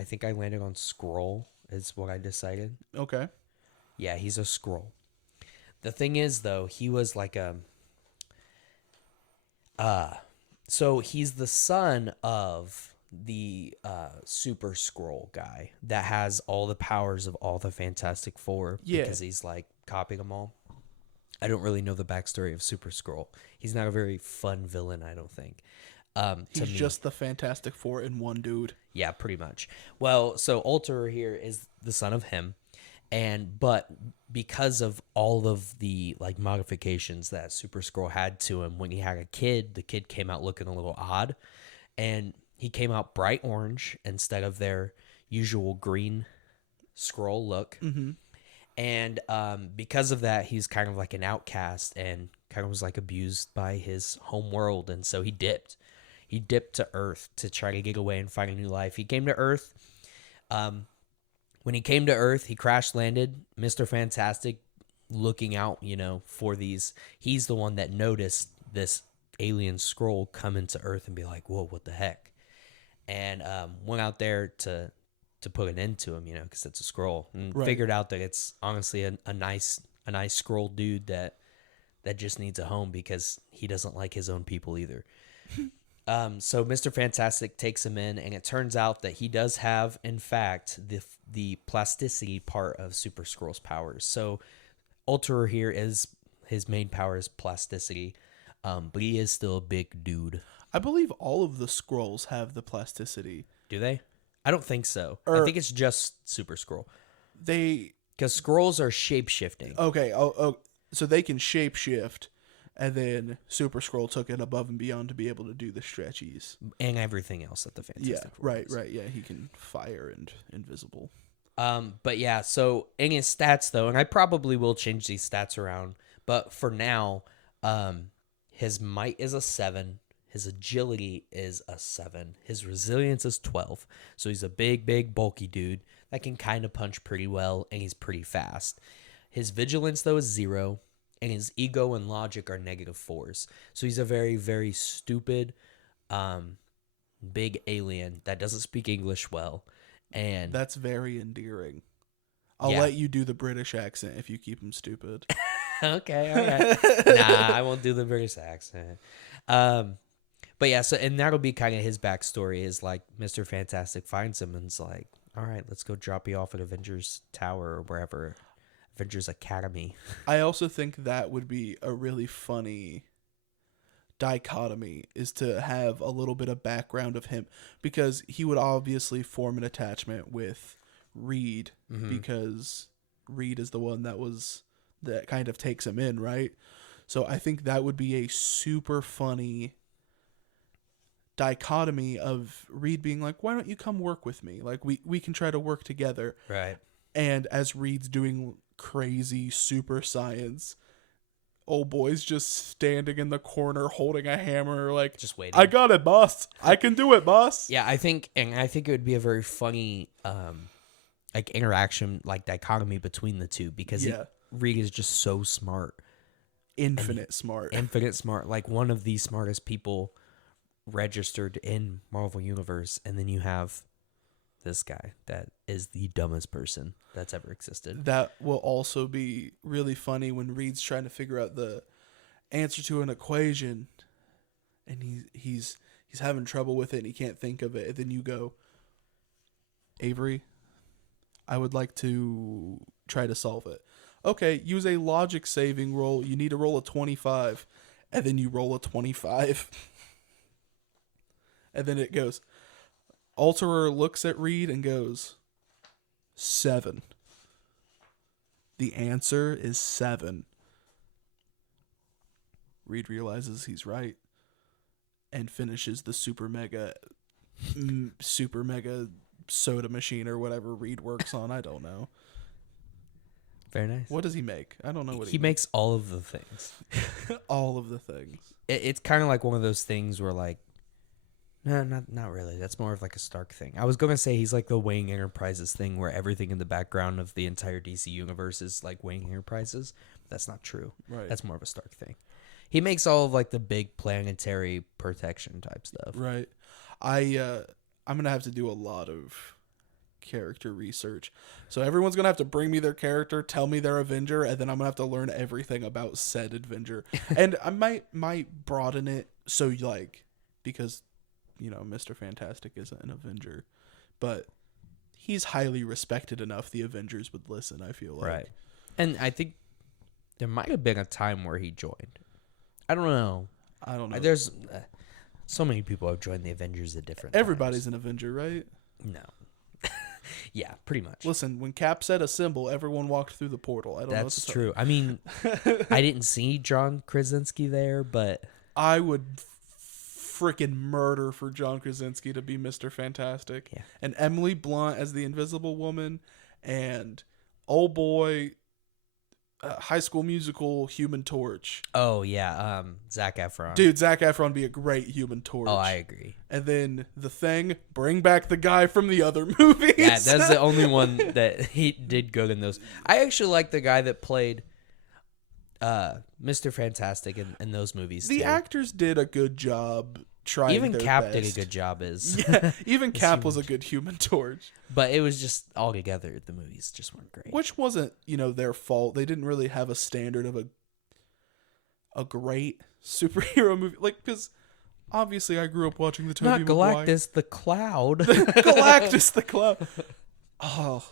think I landed on Skrull is what I decided. Okay. Yeah, he's a Skrull. The thing is though, he was like so he's the son of the Super Skrull guy that has all the powers of all the Fantastic Four because he's like copying them all. I don't really know the backstory of Super Skrull. He's not a very fun villain, I don't think. He's just the Fantastic Four in one dude. Yeah, pretty much. Well, so Alterer here is the son of him, but because of all of the like modifications that Super Skrull had to him when he had a kid, the kid came out looking a little odd, and he came out bright orange instead of their usual green Skrull look. Mm-hmm. And because of that, he's kind of like an outcast and kind of was like abused by his home world. And so he dipped. He dipped to Earth to try to get away and find a new life. He came to Earth. When he came to Earth, he crash landed. Mr. Fantastic looking out, for these. He's the one that noticed this alien Skrull come into Earth and be like, whoa, what the heck? And went out there to put an end to him, because it's a Skrull, and figured out that it's honestly a nice Skrull dude that just needs a home because he doesn't like his own people either. So Mr. Fantastic takes him in, and it turns out that he does have, in fact, the plasticity part of Super Skrull's powers. So Alterer here is his main power is plasticity, but he is still a big dude. I believe all of the Skrulls have the plasticity. Do they? I don't think so. I think it's just Super Skrull. Because Skrulls are shape-shifting. Okay, so they can shapeshift, and then Super Skrull took it above and beyond to be able to do the stretchies. And everything else that the Fantastic Four does. Right, yeah, he can fire and invisible. But yeah, so in his stats, though, and I probably will change these stats around, but for now, his might is a 7. His agility is a 7. His resilience is 12. So he's a big, bulky dude that can kind of punch pretty well, and he's pretty fast. His vigilance, though, is 0, and his ego and logic are -4s. So he's a very, very stupid, big alien that doesn't speak English well. And that's very endearing. I'll Yeah. let you do the British accent if you keep him stupid. Okay, all right. Nah, I won't do the British accent. But yeah, so and that'll be kind of his backstory is like Mr. Fantastic finds him and is like, all right, let's go drop you off at Avengers Tower or wherever, Avengers Academy. I also think that would be a really funny dichotomy, is to have a little bit of background of him, because he would obviously form an attachment with Reed, because Reed is the one that kind of takes him in, right? So I think that would be a super funny dichotomy of Reed being like, why don't you come work with me? Like we can try to work together. Right. And as Reed's doing crazy super science, old boy's just standing in the corner holding a hammer like, Just waiting. I got it, boss. I can do it, boss. Yeah, I think it would be a very funny like interaction, like dichotomy between the two, because Reed is just so smart. Infinite smart. Like one of the smartest people registered in Marvel Universe, and then you have this guy that is the dumbest person that's ever existed. That will also be really funny when Reed's trying to figure out the answer to an equation, and he's having trouble with it and he can't think of it. And then you go, Avery, I would like to try to solve it. Okay, use a logic saving roll. You need to roll a 25. And then you roll a 25. And then it goes, Alterer looks at Reed and goes, 7. The answer is 7. Reed realizes he's right and finishes the super mega soda machine or whatever Reed works on. I don't know. Very nice. What does he make? I don't know what he makes. All of the things. All of the things. It's kind of like one of those things where like, no, not really. That's more of like a Stark thing. I was gonna say he's like the Wayne Enterprises thing, where everything in the background of the entire DC universe is like Wayne Enterprises. But that's not true. Right. That's more of a Stark thing. He makes all of like the big planetary protection type stuff. Right. I'm gonna have to do a lot of character research. So everyone's gonna have to bring me their character, tell me their Avenger, and then I'm gonna have to learn everything about said Avenger. And I might broaden it so like, because Mr. Fantastic isn't an Avenger, but he's highly respected enough the Avengers would listen, I feel like. Right. And I think there might have been a time where he joined. I don't know. There's so many people have joined the Avengers at different Everybody's times. an Avenger, right? No. Yeah, pretty much. Listen, when Cap said a symbol, everyone walked through the portal. I don't know. That's true. I mean, I didn't see John Krasinski there, but I would freaking murder for John Krasinski to be Mr. Fantastic. Yeah. And Emily Blunt as the Invisible Woman, and oh boy, High School Musical Human Torch. oh yeah, Zac Efron. Dude, Zac Efron would be a great Human Torch. Oh, I agree. And then The Thing, bring back the guy from the other movies. Yeah, that's the only one that he did good in those. I actually like the guy that played Mr. Fantastic in those movies The too. actors did a good job trying Even their Cap best. did a good job as. Yeah, even Cap was a good Human Torch. But it was just all together, the movies just weren't great. Which wasn't, their fault. They didn't really have a standard of a great superhero movie. Like, because obviously I grew up watching the Tobey Not Maguire. Galactus, the Cloud. Galactus the Cloud. Oh,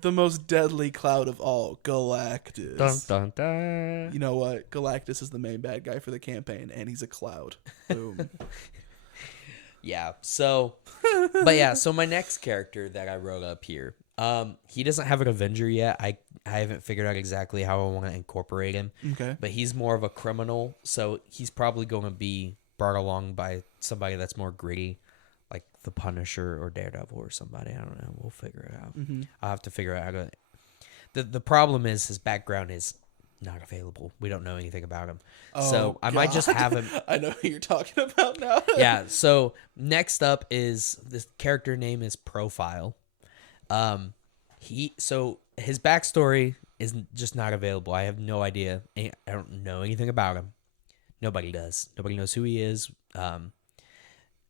the most deadly cloud of all, Galactus. Dun, dun, dun. You know what? Galactus is the main bad guy for the campaign, and he's a cloud. Boom. Yeah. So, but yeah. So my next character that I wrote up here, he doesn't have an Avenger yet. I haven't figured out exactly how I want to incorporate him. Okay. But he's more of a criminal, so he's probably going to be brought along by somebody that's more gritty, like the Punisher or Daredevil or somebody. I don't know. We'll figure it out. Mm-hmm. I'll have to figure out how to. The problem is his background is not available. We don't know anything about him. So I might just have him. I know who you're talking about now. Yeah. So next up is this character name is Profile. So his backstory is just not available. I have no idea. I don't know anything about him. Nobody does. Nobody knows who he is. We're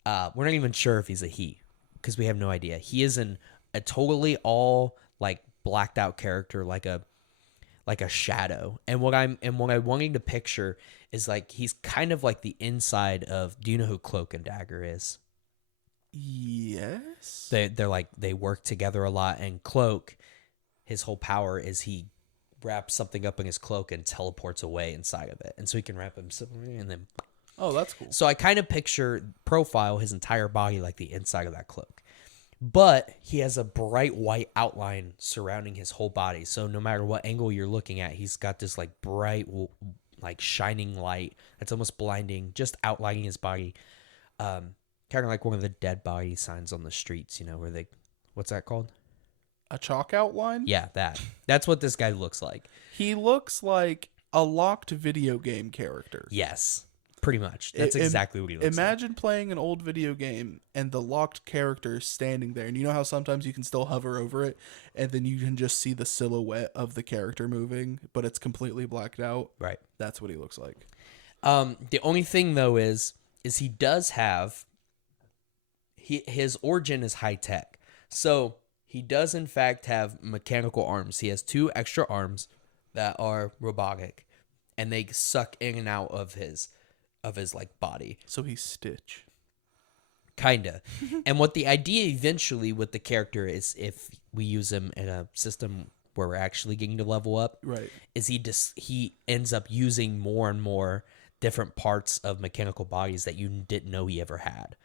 not even sure if he's a he because we have no idea. He is a totally all like blacked out character, like a shadow. And what I'm wanting to picture is like he's kind of like the inside of. Do you know who Cloak and Dagger is? Yes. They're like they work together a lot. And Cloak, his whole power is he wraps something up in his cloak and teleports away inside of it, and so he can wrap himself and then. Oh, that's cool. So I kind of picture Profile, his entire body, like the inside of that cloak. But he has a bright white outline surrounding his whole body. So no matter what angle you're looking at, he's got this like bright, like shining light that's almost blinding, just outlining his body. Kind of like one of the dead body signs on the streets, where what's that called? A chalk outline? Yeah, that's what this guy looks like. He looks like a locked video game character. Yes. Pretty much. That's exactly what he looks like. Imagine playing an old video game and the locked character standing there. And you know how sometimes you can still hover over it and then you can just see the silhouette of the character moving, but it's completely blacked out? Right. That's what he looks like. The only thing, though, is he does have... his origin is high-tech. So he does in fact have mechanical arms. He has 2 extra arms that are robotic, and they suck in and out of his like body. So he's Stitch. Kinda. And what the idea eventually with the character is, if we use him in a system where we're actually getting to level up, Right. is he ends up using more and more different parts of mechanical bodies that you didn't know he ever had,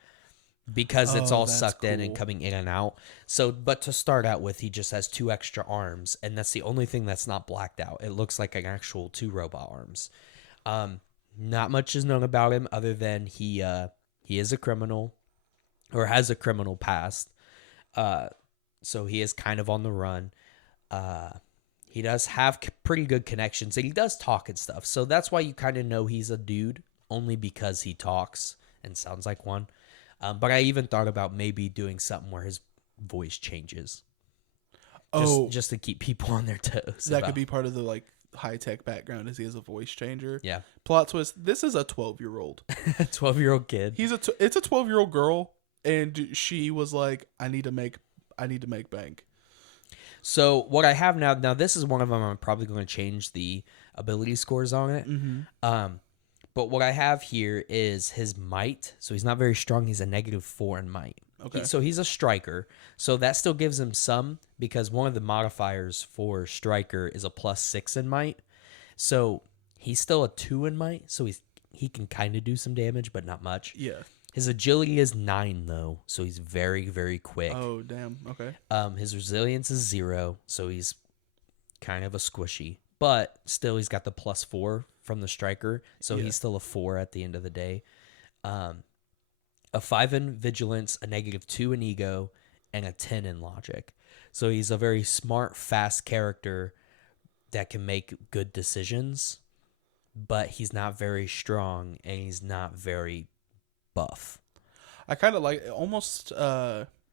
because it's Oh, all that's sucked in and cool. coming in and out. So, but to start out with, he just has 2 extra arms, and that's the only thing that's not blacked out. It looks like an actual 2 robot arms. Not much is known about him other than he is a criminal, or has a criminal past. So he is kind of on the run. He does have pretty good connections, and he does talk and stuff. So that's why you kind of know he's a dude, only because he talks and sounds like one. But I even thought about maybe doing something where his voice changes. Just to keep people on their toes. That could be part of the like high-tech background, is he has a voice changer. Yeah. Plot twist, this is a 12-year-old. 12-year-old kid. It's a 12-year-old girl, and she was like, I need to make bank. So what I have now this is one of them. I'm probably going to change the ability scores on it. But what I have here is his might. So he's not very strong. He's a -4 in might. Okay. So he's a striker. So that still gives him some, because one of the modifiers for striker is a +6 in might. So he's still a 2 in might. So he can kind of do some damage, but not much. Yeah. His agility is 9 though. So he's very, very quick. Oh, damn. Okay. His resilience is 0. So he's kind of a squishy. But still, he's got the +4 from the striker, so he's still a 4 at the end of the day. A 5 in vigilance, a -2 in ego, and a 10 in logic. So he's a very smart, fast character that can make good decisions, but he's not very strong, and he's not very buff. I kind of like almost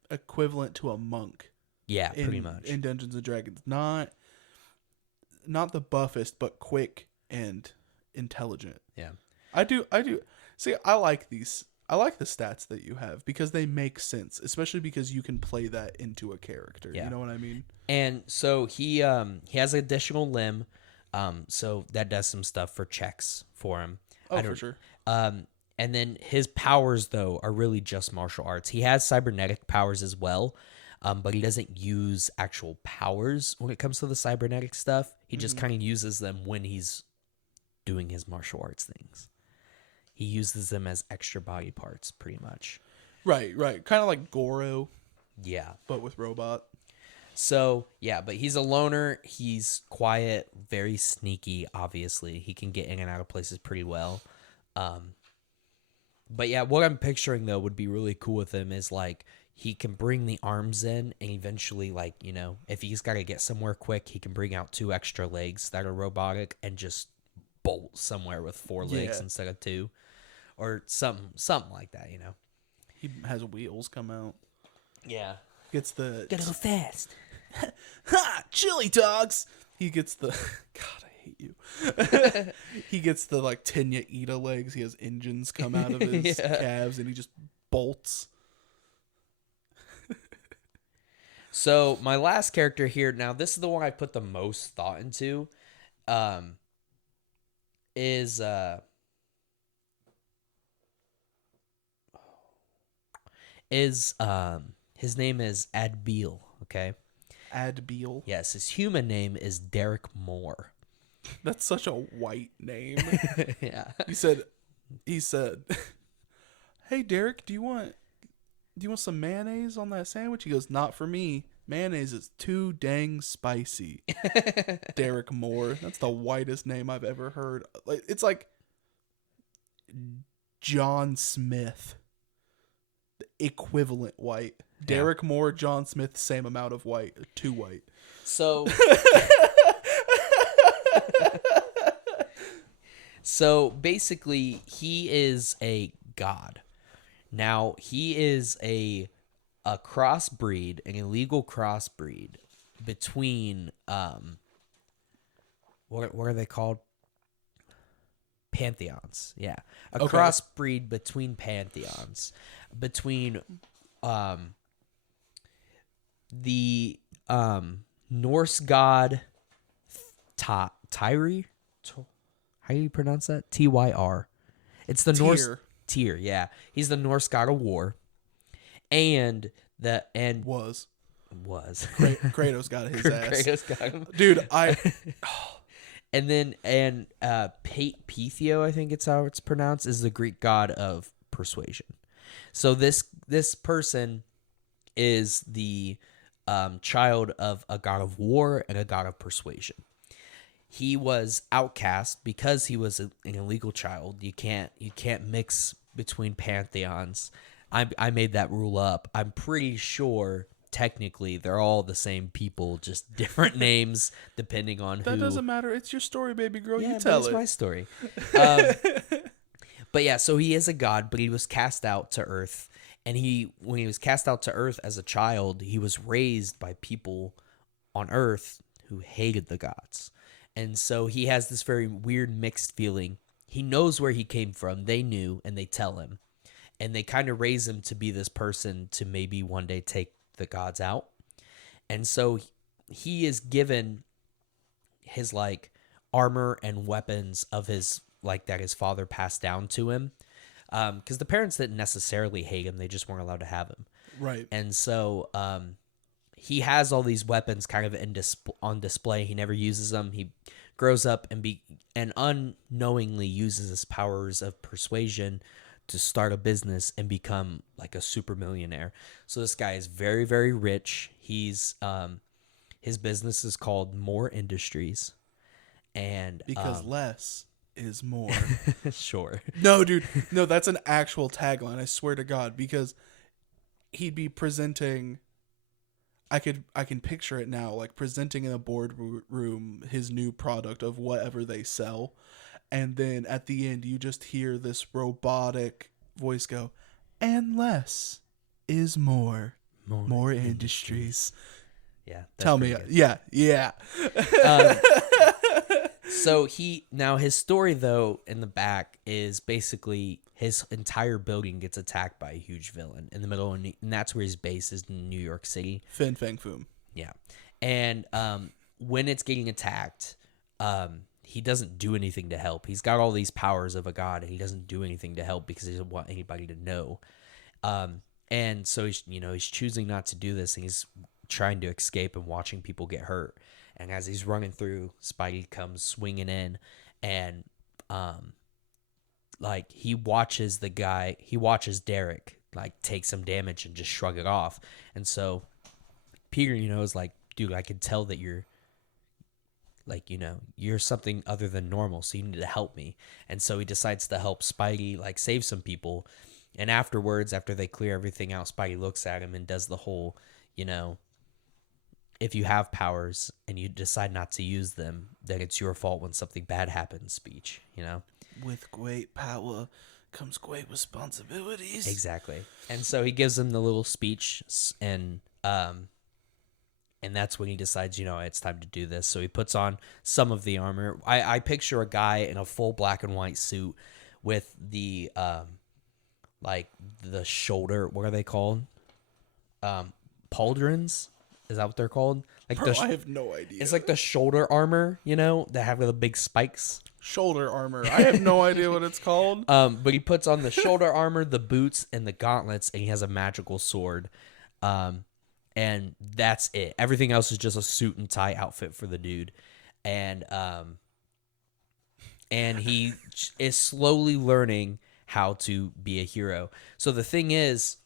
equivalent to a monk. Yeah, pretty much. In Dungeons and Dragons. Not the buffest, but quick and intelligent. Yeah. I do. See, I like these. I like the stats that you have because they make sense, especially because you can play that into a character. Yeah. You know what I mean? And so he has an additional limb, so that does some stuff for checks for him. Oh, for sure. And then his powers, though, are really just martial arts. He has cybernetic powers as well, but he doesn't use actual powers when it comes to the cybernetic stuff. He just kind of uses them when he's doing his martial arts things. He uses them as extra body parts, pretty much. Right. Kind of like Goro, Yeah. but with robot. So, yeah, but he's a loner. He's quiet, very sneaky, obviously. He can get in and out of places pretty well. But yeah, what I'm picturing, though, would be really cool with him is, like, he can bring the arms in, and eventually, like, you know, if he's got to get somewhere quick, he can bring out 2 extra legs that are robotic and just bolt somewhere with 4 legs instead of 2. Or something like that, you know. He has wheels come out. Yeah. Gets the Gotta go fast. ha chili dogs. He gets the God, I hate you. He gets the like Tenya Ida legs. He has engines come out of his calves, and he just bolts. So my last character here, now this is the one I put the most thought into, is his name is Adbeal, okay? Adbeal. Yes, his human name is Derek Moore. That's such a white name. Yeah. He said, "Hey Derek, do you want some mayonnaise on that sandwich?" He goes, "Not for me. Mayonnaise is too dang spicy." Derek Moore. That's the whitest name I've ever heard. Like it's like John Smith. The equivalent white. Derek Moore, John Smith, same amount of white. Too white. So So basically he is a god. Now he is a crossbreed, an illegal crossbreed between what are they called? Pantheons. Yeah. A crossbreed between pantheons. Between the Norse god Tyr. How do you pronounce that? Tyr. It's the Norse Tyr. Yeah, he's the Norse god of war, and was Kratos got his ass. Kratos got him, dude. And Pythio, I think it's how it's pronounced, is the Greek god of persuasion. So this person is the child of a god of war and a god of persuasion. He was outcast because he was an illegal child. You can't mix between pantheons. I made that rule up. I'm pretty sure technically they're all the same people, just different names depending on who. That doesn't matter. It's your story, baby girl. Yeah, you tell it. It's my story. But yeah, so he is a god, but he was cast out to Earth. And when he was cast out to Earth as a child, he was raised by people on Earth who hated the gods. And so he has this very weird mixed feeling. He knows where he came from. They knew, and they tell him. And they kind of raise him to be this person to maybe one day take the gods out. And so he is given his like armor and weapons of his like that his father passed down to him. Because the parents didn't necessarily hate him. They just weren't allowed to have him. Right. And so he has all these weapons kind of on display. He never uses them. He grows up and unknowingly uses his powers of persuasion to start a business and become like a super millionaire. So this guy is very, very rich. He's his business is called More Industries. And because less is more. Sure. No, dude. No, that's an actual tagline. I swear to God, because he'd be presenting. I can picture it now, like presenting in a boardroom his new product of whatever they sell, and then at the end you just hear this robotic voice go, "And less is more. More industries." Yeah. Tell me, good. yeah. So his story though in the back is basically his entire building gets attacked by a huge villain in the middle, and that's where his base is in New York City. Fin Fang Foom. Yeah, and when it's getting attacked, he doesn't do anything to help. He's got all these powers of a god, and he doesn't do anything to help because he doesn't want anybody to know. And so he's choosing not to do this, and he's trying to escape and watching people get hurt. And as he's running through, Spidey comes swinging in, and like he watches Derek like take some damage and just shrug it off. And so Peter, is like, dude, I can tell that you're like, you're something other than normal, so you need to help me. And so he decides to help Spidey like save some people. And afterwards, after they clear everything out, Spidey looks at him and does the whole, if you have powers and you decide not to use them, then it's your fault when something bad happens speech, With great power comes great responsibilities. Exactly. And so he gives him the little speech, and that's when he decides, it's time to do this. So he puts on some of the armor. I picture a guy in a full black and white suit with the like the shoulder, what are they called? Pauldrons? Is that what they're called? Like Bro, I have no idea. It's like the shoulder armor, that have the big spikes. Shoulder armor. I have no idea what it's called. But he puts on the shoulder armor, the boots, and the gauntlets, and he has a magical sword. And that's it. Everything else is just a suit and tie outfit for the dude. And he is slowly learning how to be a hero. So the thing is,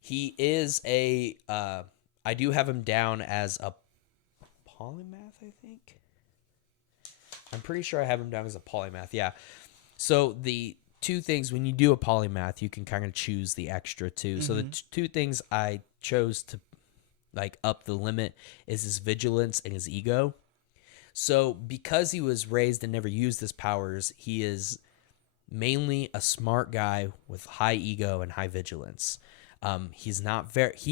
he is a I do have him down as a polymath, I think. I'm pretty sure I have him down as a polymath, yeah. So the two things, when you do a polymath, you can kind of choose the extra too. Mm-hmm. So the two things I chose to like up the limit is his vigilance and his ego. So because he was raised and never used his powers, he is mainly a smart guy with high ego and high vigilance. He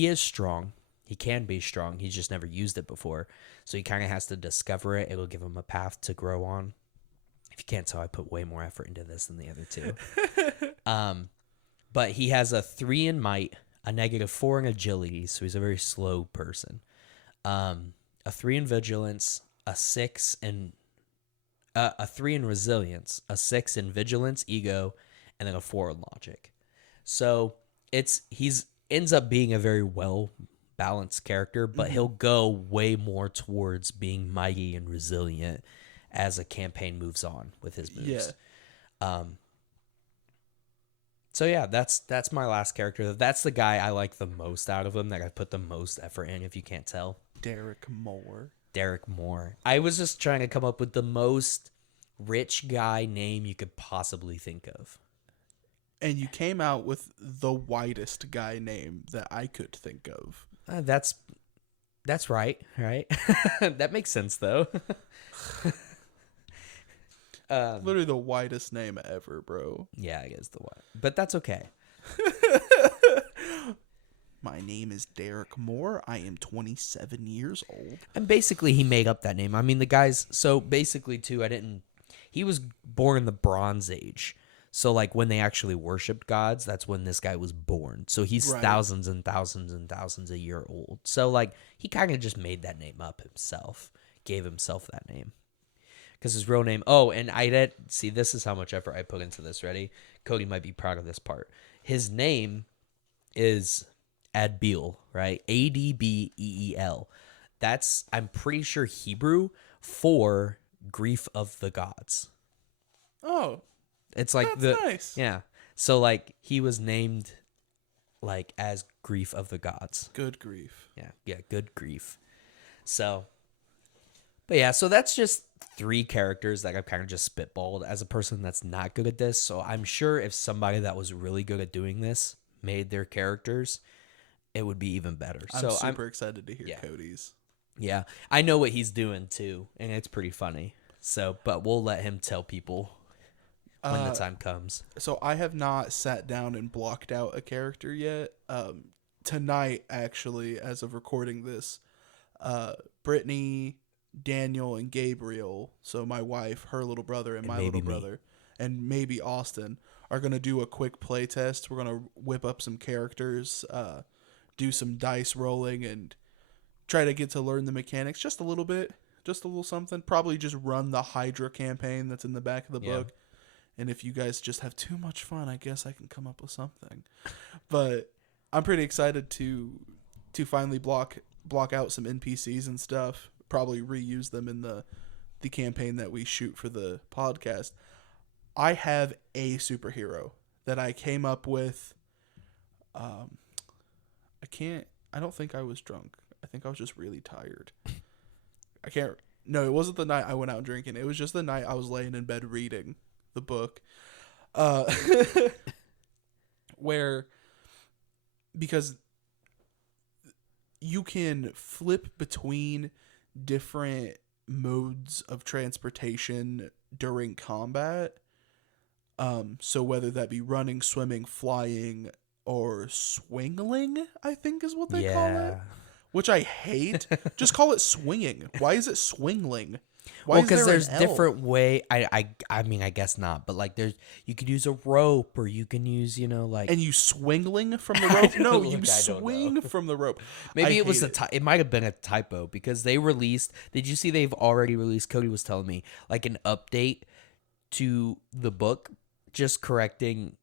is strong. He can be strong. He's just never used it before. So he kind of has to discover it. It'll give him a path to grow on. If you can't tell, I put way more effort into this than the other two. But he has a 3 in might, a -4 in agility, so he's a very slow person. A 3 in vigilance, a 6 in a 3 in resilience, a 6 in vigilance, ego, and then a 4 in logic. So he's ends up being a very well balanced character, but he'll go way more towards being mighty and resilient as a campaign moves on with his moves. Yeah. So yeah, that's my last character. That's the guy I like the most out of them, that I put the most effort in, if you can't tell. Derek Moore. Derek Moore. I was just trying to come up with the most rich guy name you could possibly think of. And you came out with the whitest guy name that I could think of. That's right? That makes sense, though. Literally the whitest name ever, bro. Yeah, I guess the what, but that's okay. My name is Derek Moore. I am 27 years old. And basically, he made up that name. I mean, the guy's so basically too. He was born in the Bronze Age, so like when they actually worshipped gods, that's when this guy was born. So he's Right. thousands and thousands and thousands a year old. So like he kind of just made that name up himself, gave himself that name. Because his real name, and this is how much effort I put into this. Ready? Cody might be proud of this part. His name is Adbeel, right? Adbeel. That's, I'm pretty sure, Hebrew for grief of the gods. Oh, It's like that's nice. yeah. So like he was named like as grief of the gods. Good grief. Yeah, good grief. So, but yeah, so that's just 3 characters that I've kind of just spitballed as a person that's not good at this. So I'm sure if somebody that was really good at doing this made their characters, it would be even better. I'm So super excited to hear yeah. Cody's. Yeah, I know what he's doing too, and it's pretty funny. So, but we'll let him tell people when the time comes. So I have not sat down and blocked out a character yet. Tonight, actually, as of recording this, Brittany, Daniel, and Gabriel, so my wife, her little brother, and my maybe little me. brother, and maybe Austin, are going to do a quick play test. We're going to whip up some characters, do some dice rolling, and try to get to learn the mechanics just a little bit, just a little something. Probably just run the Hydra campaign that's in the back of the book. And if you guys just have too much fun, I guess I can come up with something. But I'm pretty excited to finally block out some NPCs and stuff. Probably reuse them in the campaign that we shoot for the podcast. I have a superhero that I came up with. I don't think I was drunk. I think I was just really tired. No, it wasn't the night I went out drinking. It was just the night I was laying in bed reading the book. Because you can flip between different modes of transportation during combat. So whether that be running, swimming, flying, or swingling, I think is what they call it. Which I hate. Just call it swinging. Why is it swingling? Well, because there's different way. I mean, I guess not, but like you could use a rope, or you can use, like. And you swingling from the rope? No, Look, you I don't swing know. from the rope. Maybe I it was hate it might have been a typo, because they released. Did you see they've already released? Cody was telling me like an update to the book, just correcting.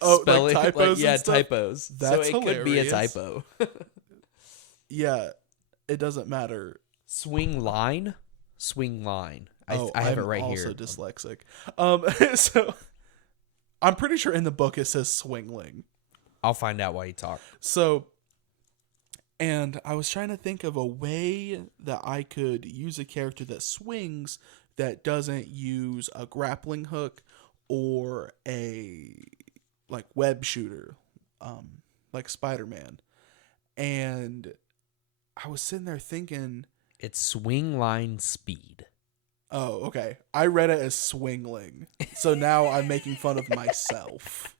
Like typos. yeah, and stuff? typos. That's so it could be a hilarious. typo. Yeah, it doesn't matter. Swing line. I have it right I'm here. also dyslexic. So I'm pretty sure in the book it says swingling. I'll find out while you talk. So, and I was trying to think of a way that I could use a character that swings that doesn't use a grappling hook or a like web shooter, like Spider-Man. And I was sitting there thinking, It's swing line speed. oh, okay. I read it as swingling. So now I'm making fun of myself.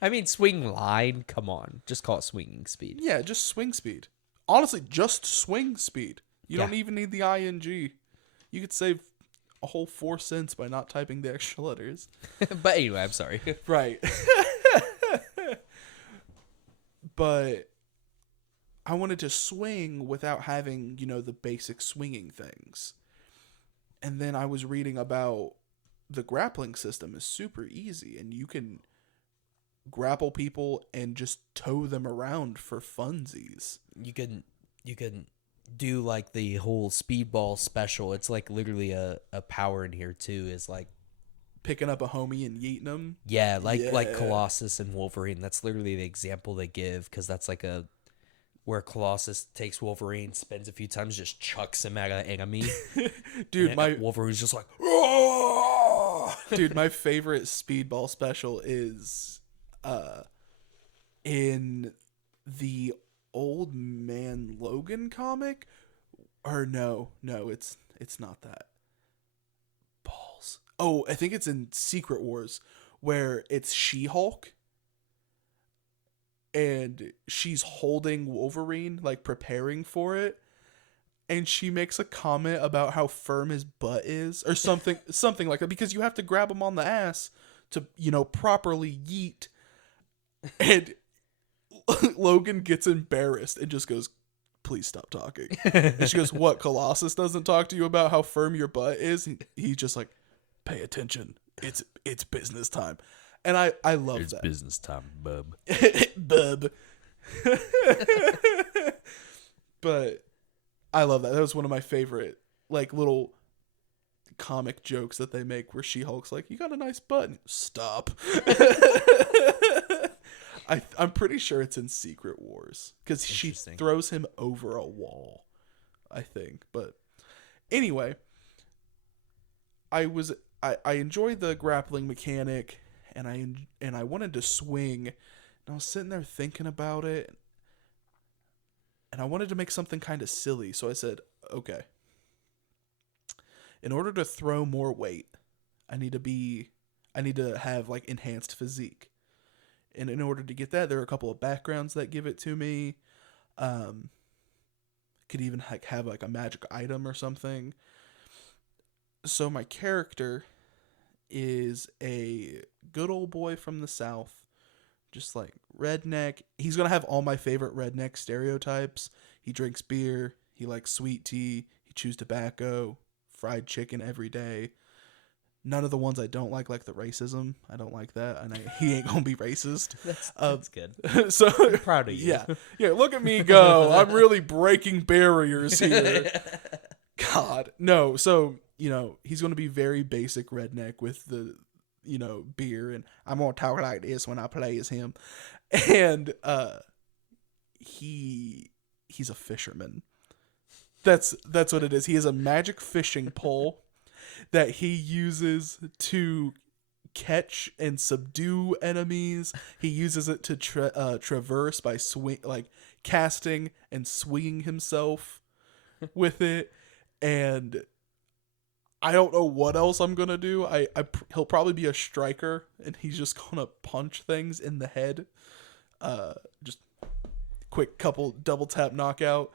I mean, swing line. Come on, just call it swinging speed. Yeah, just swing speed. Honestly, just swing speed. You don't even need the ing. You could save a whole 4 cents by not typing the extra letters. But anyway, I'm sorry. Right. but I wanted to swing without having, the basic swinging things. And then I was reading about the grappling system is super easy, and you can grapple people and just tow them around for funsies. You can do like the whole speedball special. It's like literally a power in here too. Is like Picking up a homie and yeeting them. yeah, like Colossus and Wolverine. That's literally the example they give, because that's like where Colossus takes Wolverine, spins a few times, just chucks him at an enemy. Dude, Wolverine's just like, dude, my favorite speedball special is in the Old Man Logan comic. Or no, it's not that. Balls. Oh, I think it's in Secret Wars, where it's She-Hulk. And she's holding Wolverine, like preparing for it. And she makes a comment about how firm his butt is, or something like that, because you have to grab him on the ass to, properly yeet. And Logan gets embarrassed and just goes, "Please stop talking." And she goes, "What, Colossus doesn't talk to you about how firm your butt is?" And he's just like, "Pay attention. It's business time." And I love it's that. business time, bub. Bub. But I love that. That was one of my favorite, like, little comic jokes that they make, where She-Hulk's like, "You got a nice butt." Stop. I'm pretty sure it's in Secret Wars, because she throws him over a wall, I think. But anyway, I enjoyed the grappling mechanic, and I wanted to swing, and I was sitting there thinking about it, and I wanted to make something kind of silly. So I said, okay, in order to throw more weight, I need to have like enhanced physique. And in order to get that, there are a couple of backgrounds that give it to me. Could even have like a magic item or something. So my character is a good old boy from the South, just like redneck. He's gonna have all my favorite redneck stereotypes. He drinks beer. He likes sweet tea. He chews tobacco. Fried chicken every day. None of the ones I don't like the racism. I don't like that, and he ain't gonna be racist. That's good. So I'm proud of you. Yeah. Look at me go. I'm really breaking barriers here. God, no. So he's gonna be very basic redneck with the beer, and I'm gonna talk like this when I play as him, and he's a fisherman. That's what it is. He has a magic fishing pole that he uses to catch and subdue enemies. He uses it to traverse by casting and swinging himself with it. And I don't know what else I'm gonna do. He'll probably be a striker, and he's just gonna punch things in the head. Just quick couple double tap knockout.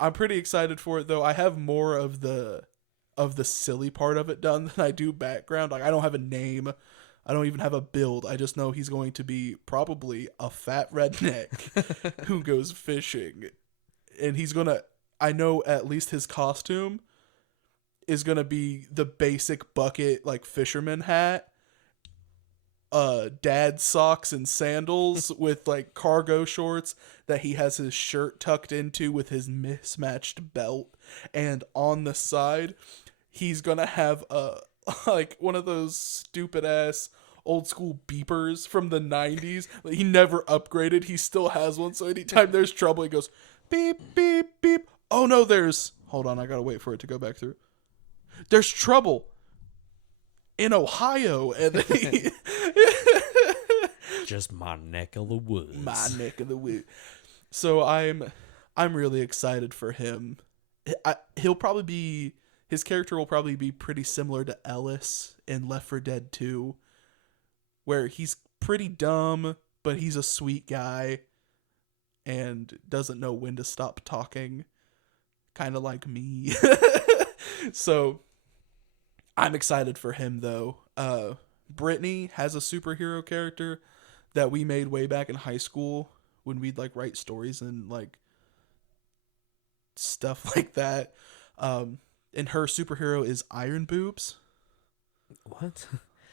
I'm pretty excited for it, though. I have more of the silly part of it done than I do background. Like, I don't have a name. I don't even have a build. I just know he's going to be probably a fat redneck who goes fishing. And I know at least his costume is going to be the basic bucket, like, fisherman hat, dad socks and sandals with, like, cargo shorts that he has his shirt tucked into with his mismatched belt. And on the side, he's gonna have one of those stupid ass old school beepers from the 90s. He never upgraded. He still has one. So anytime there's trouble, he goes beep, beep, beep. Oh no, hold on. I gotta wait for it to go back through. There's trouble in Ohio. And then just my neck of the woods. My neck of the woods. So I'm really excited for him. His character will probably be pretty similar to Ellis in Left 4 Dead 2, where he's pretty dumb, but he's a sweet guy and doesn't know when to stop talking, kind of like me. So I'm excited for him, though. Brittany has a superhero character that we made way back in high school, when we'd like write stories and like stuff like that. And her superhero is Iron Boobs. What?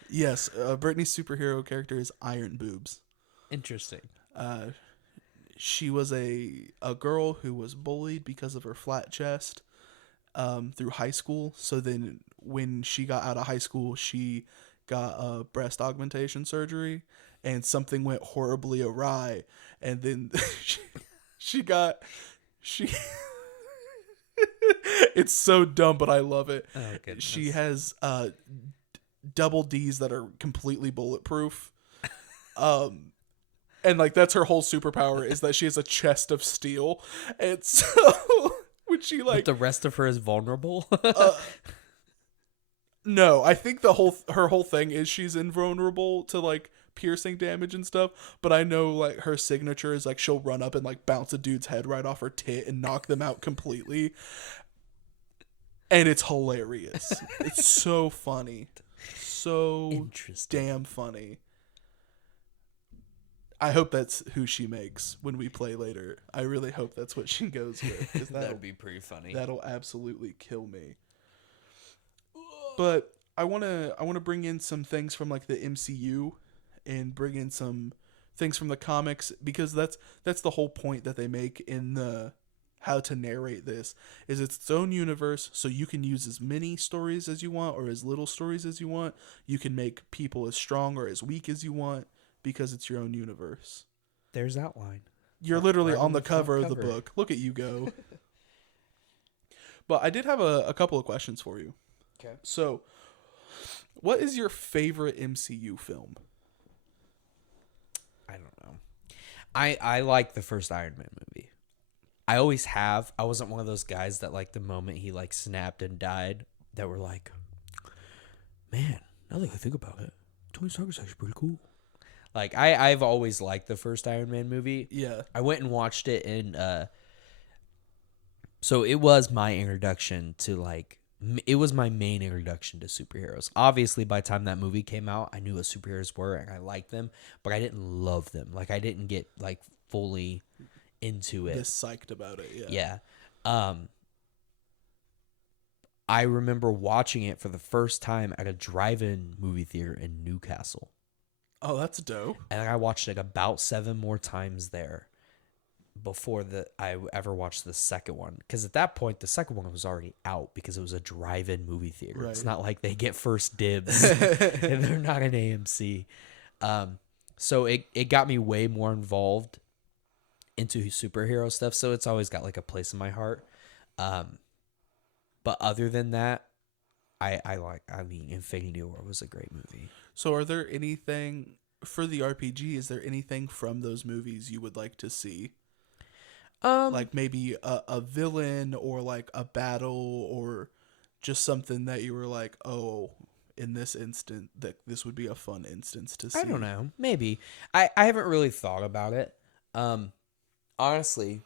Yes, Brittany's superhero character is Iron Boobs. Interesting. She was a girl who was bullied because of her flat chest through high school. So then when she got out of high school, she got a breast augmentation surgery, and something went horribly awry. And then she it's so dumb, but I love it. Oh, goodness. She has double D's that are completely bulletproof. And like that's her whole superpower is that she has a chest of steel. And so when she like But the rest of her is vulnerable. no, I think her whole thing is she's invulnerable to like piercing damage and stuff, but I know like her signature is like she'll run up and like bounce a dude's head right off her tit and knock them out completely. And it's hilarious. It's so funny. So Interesting. damn funny. I hope that's who she makes when we play later. I really hope that's what she goes with. 'Cause That'd be pretty funny. That'll absolutely kill me. But I wanna bring in some things from like the MCU and bring in some things from the comics, because that's the whole point that they make in the how to narrate this is it's its own universe, so you can use as many stories as you want or as little stories as you want. You can make people as strong or as weak as you want because it's your own universe. There's outline. You're literally right on on the the front cover of the cover. book. Look at you go. But I did have a couple of questions for you. Okay. So, what is your favorite MCU film? I don't know. I like the first Iron Man movie. I always have. I wasn't one of those guys that like the moment he like snapped and died that were like, man, now that I think about it, Tony Stark is actually pretty cool. Like I've always liked the first Iron Man movie. Yeah. I went and watched it in so it was my introduction to like it was my main introduction to superheroes. Obviously by the time that movie came out, I knew what superheroes were and I liked them, but I didn't love them. Like I didn't get like fully into it. This psyched about it, yeah. Yeah. I remember watching it for the first time at a drive-in movie theater in Newcastle. Oh, that's dope. And I watched it about 7 more times there before I ever watched the second one. Because at that point, the second one was already out because it was a drive-in movie theater. Right. It's not like they get first dibs and they're not an AMC. So it got me way more involved into superhero stuff. So it's always got like a place in my heart. But other than that, I mean, Infinity War was a great movie. So are there anything for the RPG, is there anything from those movies you would like to see? Like maybe a villain or like a battle or just something that you were like, oh, in this instant that this would be a fun instance to see. I don't know. Maybe. I haven't really thought about it. Honestly,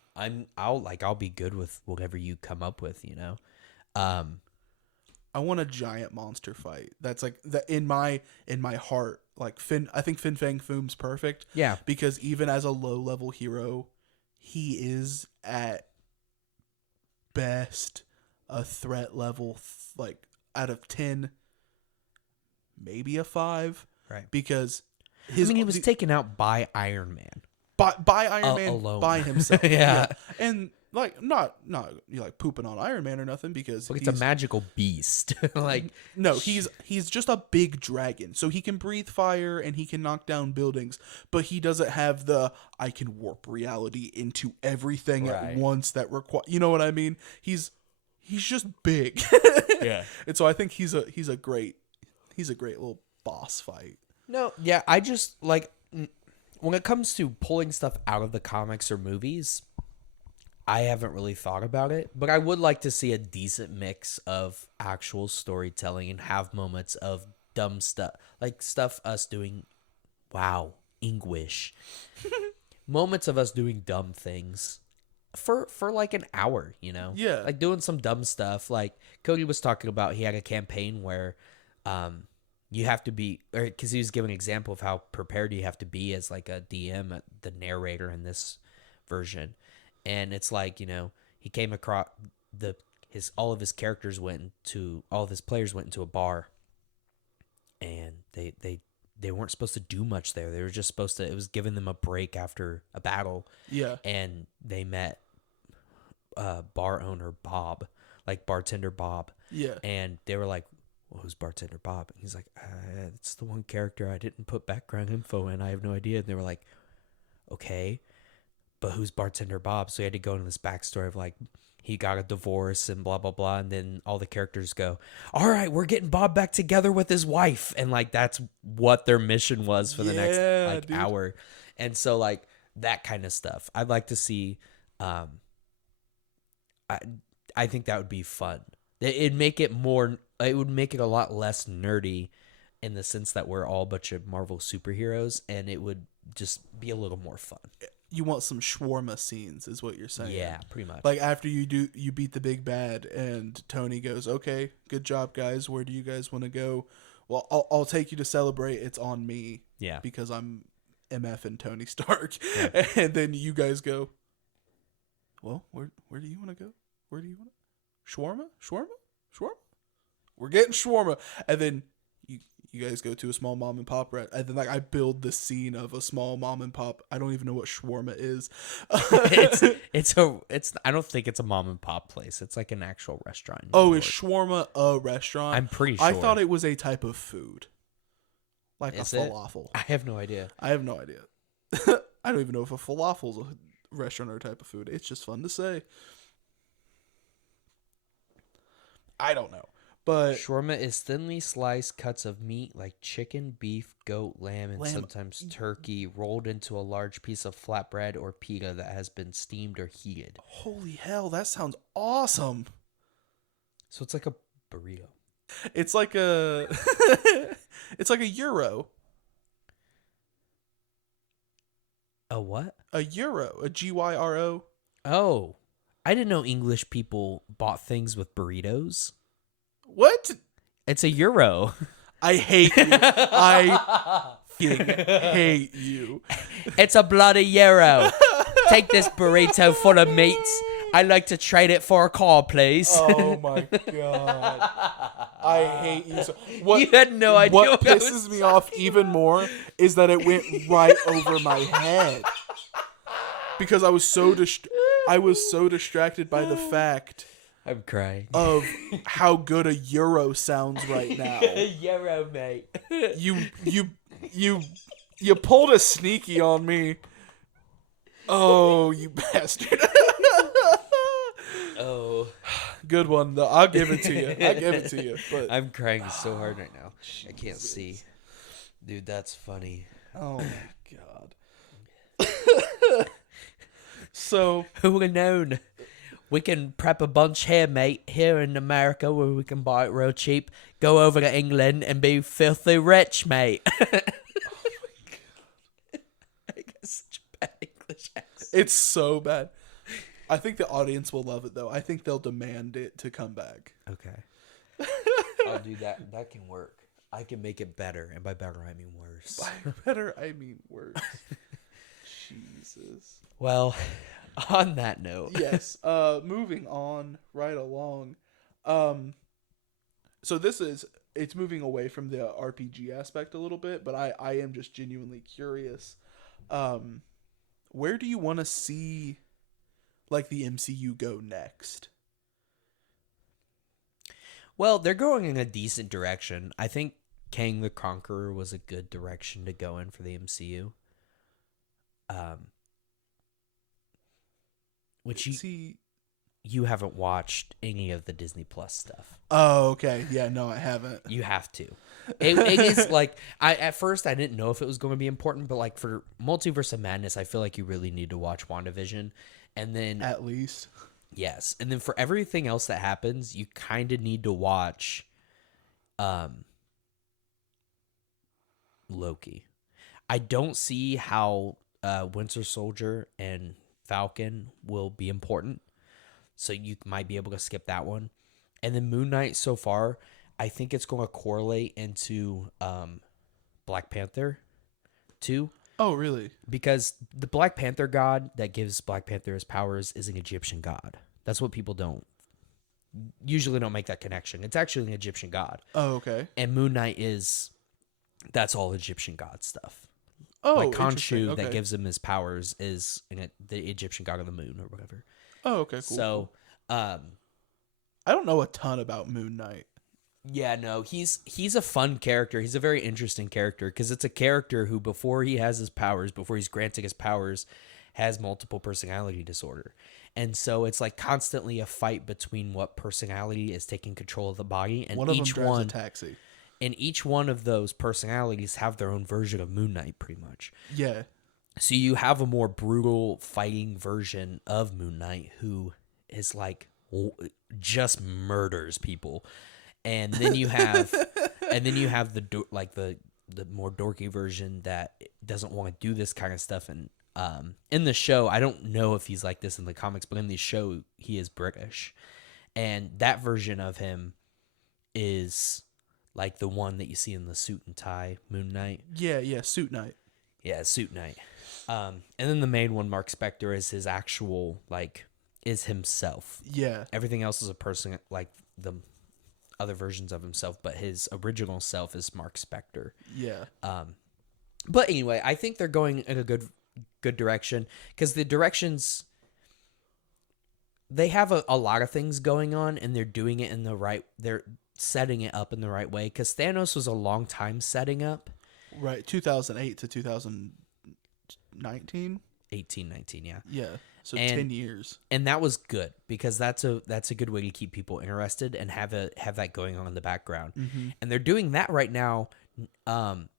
I'll be good with whatever you come up with, you know. I want a giant monster fight. That's like that in my heart. Like I think Fin Fang Foom's perfect. Yeah. Because even as a low level hero, he is at best a threat level like out of 10, maybe a 5. Right. Because he was taken out by Iron Man. By Iron Man alone. by himself. Yeah. And like not you like pooping on Iron Man or nothing because Look, it's a magical beast. Like no, he's just a big dragon. So he can breathe fire and he can knock down buildings, but he doesn't have the I can warp reality into everything Right. at once that require, you know what I mean? He's just big. Yeah. And so I think he's a great little boss fight. No, yeah, I just like when it comes to pulling stuff out of the comics or movies, I haven't really thought about it, but I would like to see a decent mix of actual storytelling and have moments of dumb stuff, like stuff us doing, wow, English. Moments of us doing dumb things for like an hour, you know? Yeah. Like doing some dumb stuff. Like Cody was talking about, he had a campaign where you have to be, or because he was giving an example of how prepared you have to be as like a DM, the narrator in this version, and it's like, you know, he came across all of his characters all of his players went into a bar, and they weren't supposed to do much there. They were just supposed to. It was giving them a break after a battle. Yeah. And they met bar owner Bob, like bartender Bob. Yeah. And they were like, well, who's bartender Bob? And he's like, it's the one character I didn't put background info in. I have no idea. And they were like, okay, but who's bartender Bob? So he had to go into this backstory of like, he got a divorce and blah, blah, blah. And then all the characters go, all right, we're getting Bob back together with his wife. And like, that's what their mission was for the next like hour. And so like that kind of stuff I'd like to see. I think that would be fun. It would make it a lot less nerdy in the sense that we're all a bunch of Marvel superheroes, and it would just be a little more fun. You want some shawarma scenes, is what you're saying. Yeah, pretty much. Like after you beat the big bad, and Tony goes, "Okay, good job, guys. Where do you guys want to go?" Well, I'll take you to celebrate. It's on me. Yeah, because I'm MF and Tony Stark. Yeah. And then you guys go, well, where do you want to go? Where do you want to? Shawarma? We're getting shawarma. And then you guys go to a small mom and pop, right? And then like I build the scene of a small mom and pop. I don't even know what shawarma is. it's I don't think it's a mom and pop place. It's like an actual restaurant. Oh, is shawarma a restaurant? I'm pretty sure. I thought it was a type of food. Like Is a it? falafel. I have no idea. I have no idea. I don't even know if a falafel's a restaurant or a type of food. It's just fun to say. I don't know. But Shawarma is thinly sliced cuts of meat like chicken, beef, goat, lamb, and sometimes turkey rolled into a large piece of flatbread or pita that has been steamed or heated. Holy hell, that sounds awesome. So it's like a burrito. It's like a it's like a gyro. A what? A gyro, a gyro. Oh, I didn't know English people bought things with burritos. What? It's a euro. I hate you. I fucking hate you. It's a bloody euro. Take this burrito full of meats. I'd like to trade it for a car, please. Oh my god. I hate you so. You had no idea. What pisses me off even more is that it went right over my head. Because I was so distracted by the fact I'm crying. of how good a euro sounds right now. Euro, mate. You pulled a sneaky on me. Oh, you bastard. Oh. Good one, though. I'll give it to you. I give it to you. But I'm crying so hard right now. I can't see. Dude, that's funny. oh my god. So Who would have known? We can prep a bunch here, mate, here in America where we can buy it real cheap. Go over to England and be filthy rich, mate. Oh my god. I got such a bad English accent. it's so bad. I think the audience will love it, though. I think they'll demand it to come back. Okay. I'll do that. That can work. I can make it better. And by better, I mean worse. By better, I mean worse. Jesus. Well, on that note. Yes. Moving on right along. So it's moving away from the RPG aspect a little bit, but I am just genuinely curious. Where do you want to see like the MCU go next? Well, they're going in a decent direction. I think Kang the Conqueror was a good direction to go in for the MCU. Which you haven't watched any of the Disney Plus stuff. Oh, okay. Yeah, no, I haven't. You have to. It is like at first I didn't know if it was going to be important, but like for Multiverse of Madness, I feel like you really need to watch WandaVision, and then At least. yes, and then for everything else that happens, you kind of need to watch, Loki. I don't see how Winter Soldier and Falcon will be important, so you might be able to skip that one. And then Moon Knight so far, I think it's going to correlate into Black Panther 2. Oh, really? Because the Black Panther god that gives Black Panther his powers is an Egyptian god. That's what people usually don't make that connection. It's actually an Egyptian god. Oh, okay. And Moon Knight that's all Egyptian god stuff. Oh, like interesting. Khonshu Okay. that gives him his powers is the Egyptian god of the moon or whatever. Oh, okay, cool. So, I don't know a ton about Moon Knight. yeah, no, he's a fun character. He's a very interesting character because it's a character who, before he has his powers, before he's granting his powers, has multiple personality disorder. And so it's like constantly a fight between what personality is taking control of the body, and One of them drives a taxi. and each one of those personalities have their own version of Moon Knight, pretty much. Yeah. So you have a more brutal fighting version of Moon Knight who is like just murders people. And then you have the more dorky version that doesn't want to do this kind of stuff. And in the show, I don't know if he's like this in the comics, but in the show he is British. And that version of him is like the one that you see in the suit and tie Moon Knight. Yeah, Suit Knight. Yeah, Suit Knight. And then the main one, Mark Spector, is his actual, is himself. Yeah. Everything else is a person, like the other versions of himself, but his original self is Mark Spector. Yeah. But anyway, I think they're going in a good direction, because the directions, they have a lot of things going on, and they're doing it in the right, they're setting it up in the right way, because Thanos was a long time setting up. Right, 2008 to 2019? 19, yeah. Yeah, so And 10 years. And that was good, because that's a good way to keep people interested and have that going on in the background. Mm-hmm. And they're doing that right now.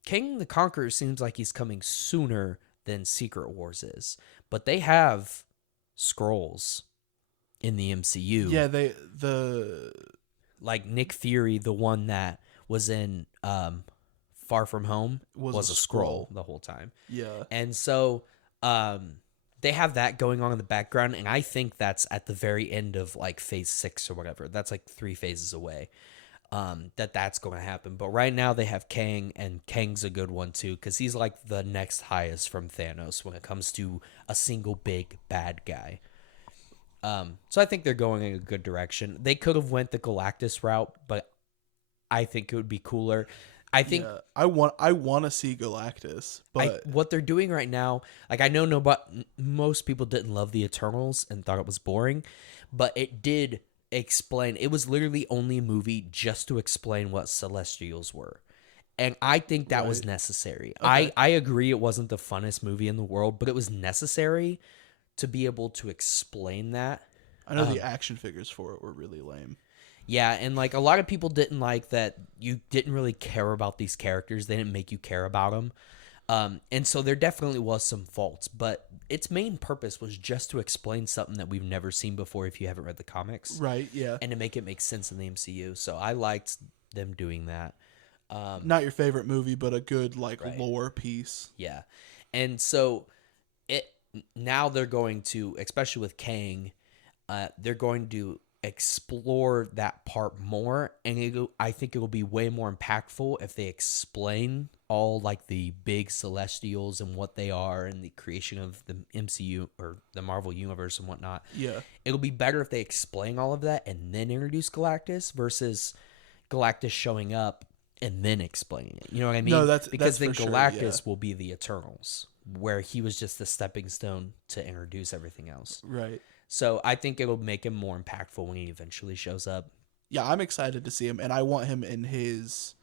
King the Conqueror seems like he's coming sooner than Secret Wars is, but they have scrolls in the MCU. Yeah, like Nick Fury, the one that was in Far From Home, was a scroll the whole time. Yeah. And so they have that going on in the background, and I think that's at the very end of like phase 6 or whatever. That's like 3 phases away. That's going to happen. But right now they have Kang, and Kang's a good one too, because he's like the next highest from Thanos when it comes to a single big bad guy. So I think they're going in a good direction. They could have went the Galactus route, but I think it would be cooler. I think I want to see Galactus, but what they're doing right now, like I know most people didn't love the Eternals and thought it was boring, but it did explain. It was literally only a movie just to explain what Celestials were. And I think that was necessary. Okay. I agree it wasn't the funnest movie in the world, but it was necessary to be able to explain that. I know the action figures for it were really lame. Yeah, and like a lot of people didn't like that you didn't really care about these characters. They didn't make you care about them. And so there definitely was some faults, but its main purpose was just to explain something that we've never seen before if you haven't read the comics. Right, yeah. And to make it make sense in the MCU. So I liked them doing that. Not your favorite movie, but a good Right. lore piece. Yeah. And so now they're going to, especially with Kang, they're going to explore that part more, and I think it will be way more impactful if they explain all like the big Celestials and what they are and the creation of the MCU or the Marvel Universe and whatnot. Yeah. It'll be better if they explain all of that and then introduce Galactus versus Galactus showing up and then explaining it. You know what I mean? No, that's because for then sure, Galactus will be the Eternals, where he was just the stepping stone to introduce everything else. Right. So I think it'll make him more impactful when he eventually shows up. Yeah, I'm excited to see him, and I want him in his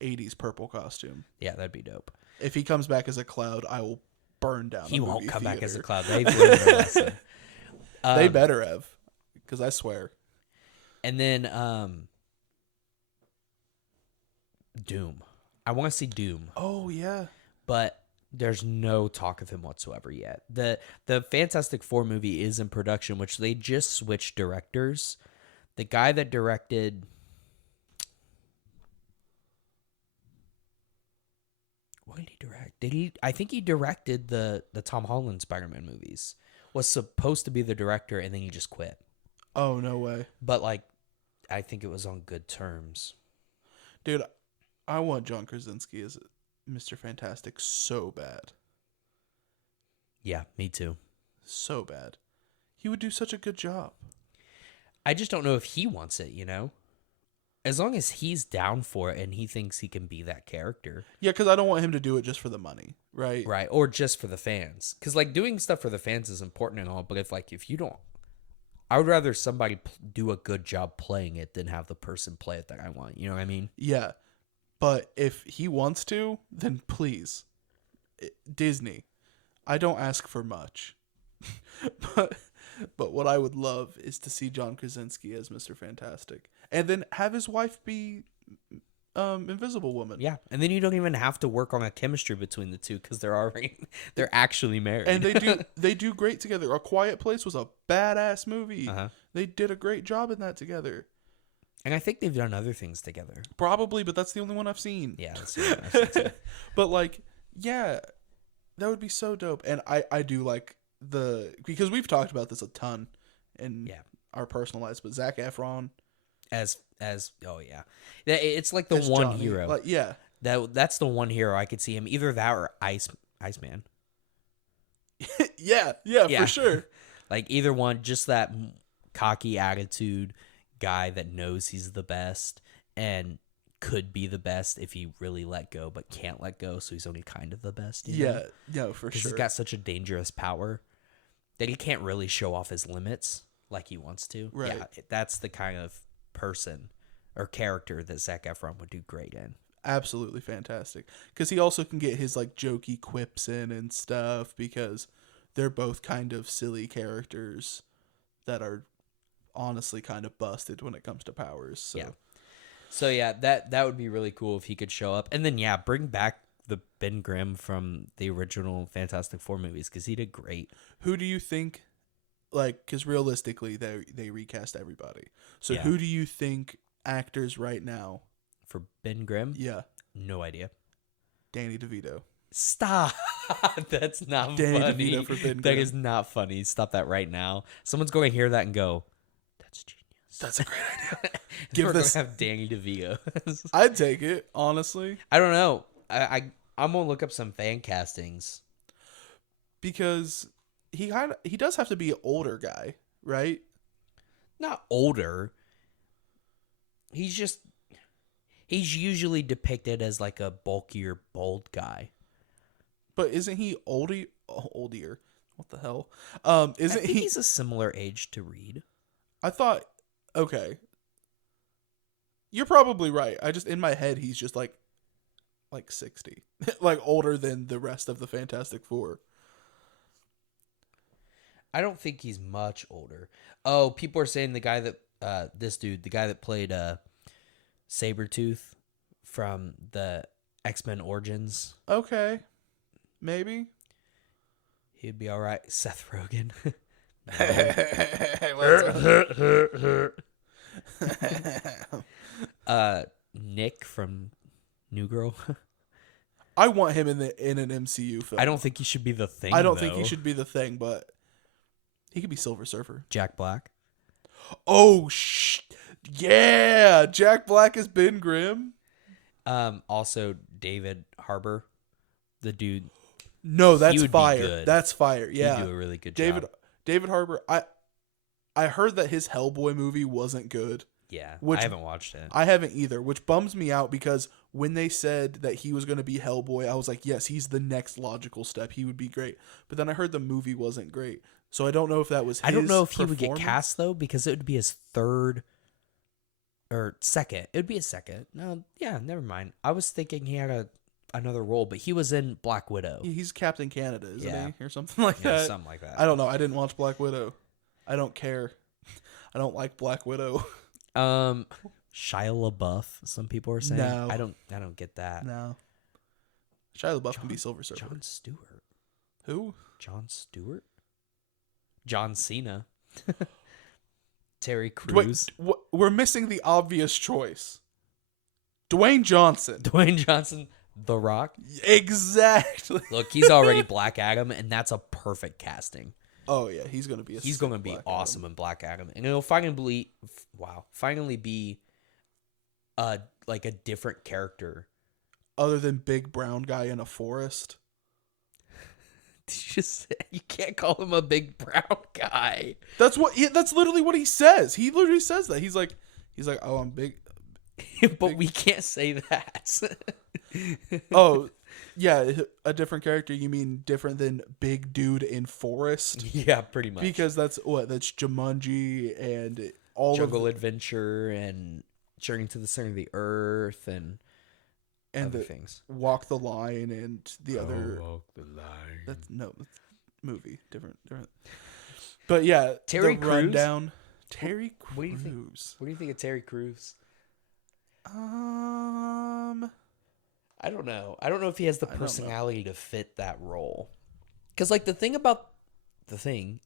80s purple costume. Yeah, that'd be dope. If he comes back as a cloud, I will burn down. He a won't movie come back as a theater. cloud. They've learned their lesson. They better have, because I swear. And then Doom. I want to see Doom, Oh yeah. but there's no talk of him whatsoever yet. The Fantastic Four movie is in production, which they just switched directors. The guy that directed... What did he direct? I think he directed the Tom Holland Spider-Man movies. Was supposed to be the director, and then he just quit. Oh no way. But like I think it was on good terms. Dude, I want John Krasinski as Mr. Fantastic so bad. Yeah, me too. So bad. He would do such a good job. I just don't know if he wants it, As long as he's down for it and he thinks he can be that character. Yeah, because I don't want him to do it just for the money, right? Right, or just for the fans. Because, doing stuff for the fans is important and all, but if you don't... I would rather somebody do a good job playing it than have the person play it that I want. You know what I mean? Yeah. But if he wants to, then please. Disney. I don't ask for much. But what I would love is to see John Krasinski as Mr. Fantastic. And then have his wife be Invisible Woman. Yeah, and then you don't even have to work on a chemistry between the two because they're actually married. And they do great together. A Quiet Place was a badass movie. Uh-huh. They did a great job in that together. And I think they've done other things together. Probably, but that's the only one I've seen. Yeah, that's the one I've seen too. But yeah, that would be so dope. And I do like because we've talked about this a ton in our personal lives, but Zac Efron as oh yeah, it's like the as one Johnny, hero. Yeah, that's the one hero I could see him, either that or Iceman. yeah, for sure. Either one, just that cocky attitude guy that knows he's the best and could be the best if he really let go, but can't let go, so he's only kind of the best. Yeah, no, for sure. Because he's got such a dangerous power that he can't really show off his limits like he wants to. Right. Yeah, that's the kind of person or character that Zac Efron would do great in. Absolutely fantastic. Because he also can get his jokey quips in and stuff, because they're both kind of silly characters that are honestly kind of busted when it comes to powers. So. Yeah. So yeah, that would be really cool if he could show up. And then bring back the Ben Grimm from the original Fantastic Four movies, because he did great. Who do you think, because realistically they recast everybody. So who do you think actors right now for Ben Grimm? Yeah. No idea. Danny DeVito. Stop. That's not Danny funny. DeVito for Ben That Grimm. is not funny. Stop that right now. Someone's going to hear that and go, that's genius. That's a great idea. We're going to have Danny DeVito. I'd take it, honestly. I don't know. I'm going to look up some fan castings. Because he does have to be an older guy, right? Not older. He's usually depicted as a bulkier, bold guy. But isn't he older? What the hell? Isn't I think he's a similar age to Reed. I thought, okay. You're probably right. I just, in my head, he's just like 60. Older than the rest of the Fantastic Four. I don't think he's much older. Oh, people are saying the guy that, the guy that played Sabretooth from the X-Men Origins. Okay. Maybe. He'd be all right. Seth Rogen. Nick from New Girl. I want him in an MCU film. I don't think he should be the Thing. I don't think he should be the Thing, but he could be Silver Surfer. Jack Black. Oh, yeah. Jack Black is Ben Grimm. Also David Harbour, the dude. No, that's would be fire. good. That's fire. Yeah. He'd do a really good job. David Harbour. I heard that his Hellboy movie wasn't good. Yeah, I haven't watched it. I haven't either, which bums me out, because when they said that he was going to be Hellboy, I was like, yes, he's the next logical step. He would be great. But then I heard the movie wasn't great. So I don't know if that was his I don't know if he would get performance. cast, though, because it would be his third or second. It would be his second. No, yeah, never mind. I was thinking he had another role, but he was in Black Widow. He's Captain Canada, isn't Yeah. he? Or something like Yeah, that. something like that. I don't know. I didn't watch Black Widow. I don't care. I don't like Black Widow. Shia LaBeouf, some people are saying. No. I don't get that. No. Shia LaBeouf can be Silver Surfer. John Stewart. Who? John Stewart? John Cena. Terry Wait, Crews. we're missing the obvious choice. Dwayne Johnson. Dwayne Johnson. The Rock. Exactly. Look, he's already Black Adam, and that's a perfect casting. Oh yeah, he's gonna be. He's going to be awesome in Black Adam, and it'll finally be like a different character. Other than big brown guy in a forest. You can't call him a big brown guy. That's literally what he says. He literally says that. He's like, oh, I'm big. But we can't say that. Oh, yeah, a different character. You mean different than big dude in forest? Yeah, pretty much. Because that's Jumanji and all Jungle Adventure and Journey to the Center of the Earth and other things. Walk the Line and the other. Walk the Line. That's movie different. But yeah, Terry Crews? Rundown. Terry Crews. What do you think? What do you think of Terry Crews? I don't know. I don't know if he has the personality to fit that role. Because, like, the thing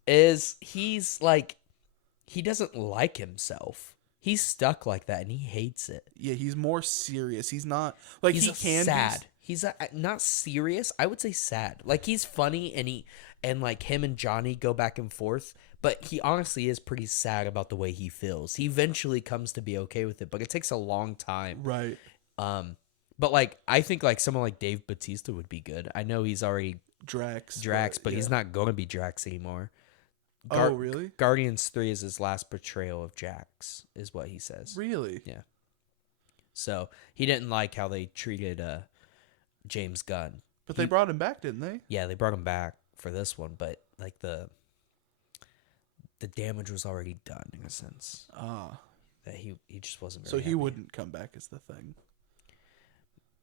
is he's, like, he doesn't like himself. He's stuck like that, and he hates it. Yeah, he's more serious. He's not, like, He's sad. He's not serious. I would say sad. Like, he's funny, and like, him and Johnny go back and forth, but he honestly is pretty sad about the way he feels. He eventually comes to be okay with it, but it takes a long time. Right. But, like, I think, like, someone like Dave Bautista would be good. I know he's already Drax, but he's not going to be Drax anymore. Oh, really? Guardians 3 is his last portrayal of Drax, is what he says. Really? Yeah. So, he didn't like how they treated James Gunn. But they brought him back, didn't they? Yeah, they brought him back for this one, but, like, the damage was already done, in a sense. That he just wasn't very So he happy. wouldn't come back as the Thing.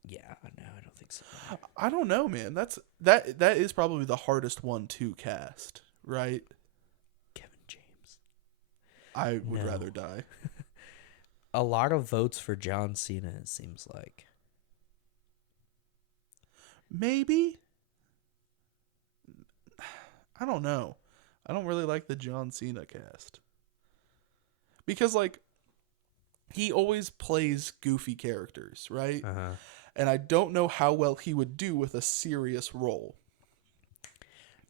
Yeah, no, I don't think so. I don't know, man. That is probably the hardest one to cast, right? Kevin James. I would rather die. A lot of votes for John Cena, it seems like. Maybe. I don't know. I don't really like the John Cena cast. Because, like, he always plays goofy characters, right? Uh-huh. And I don't know how well he would do with a serious role.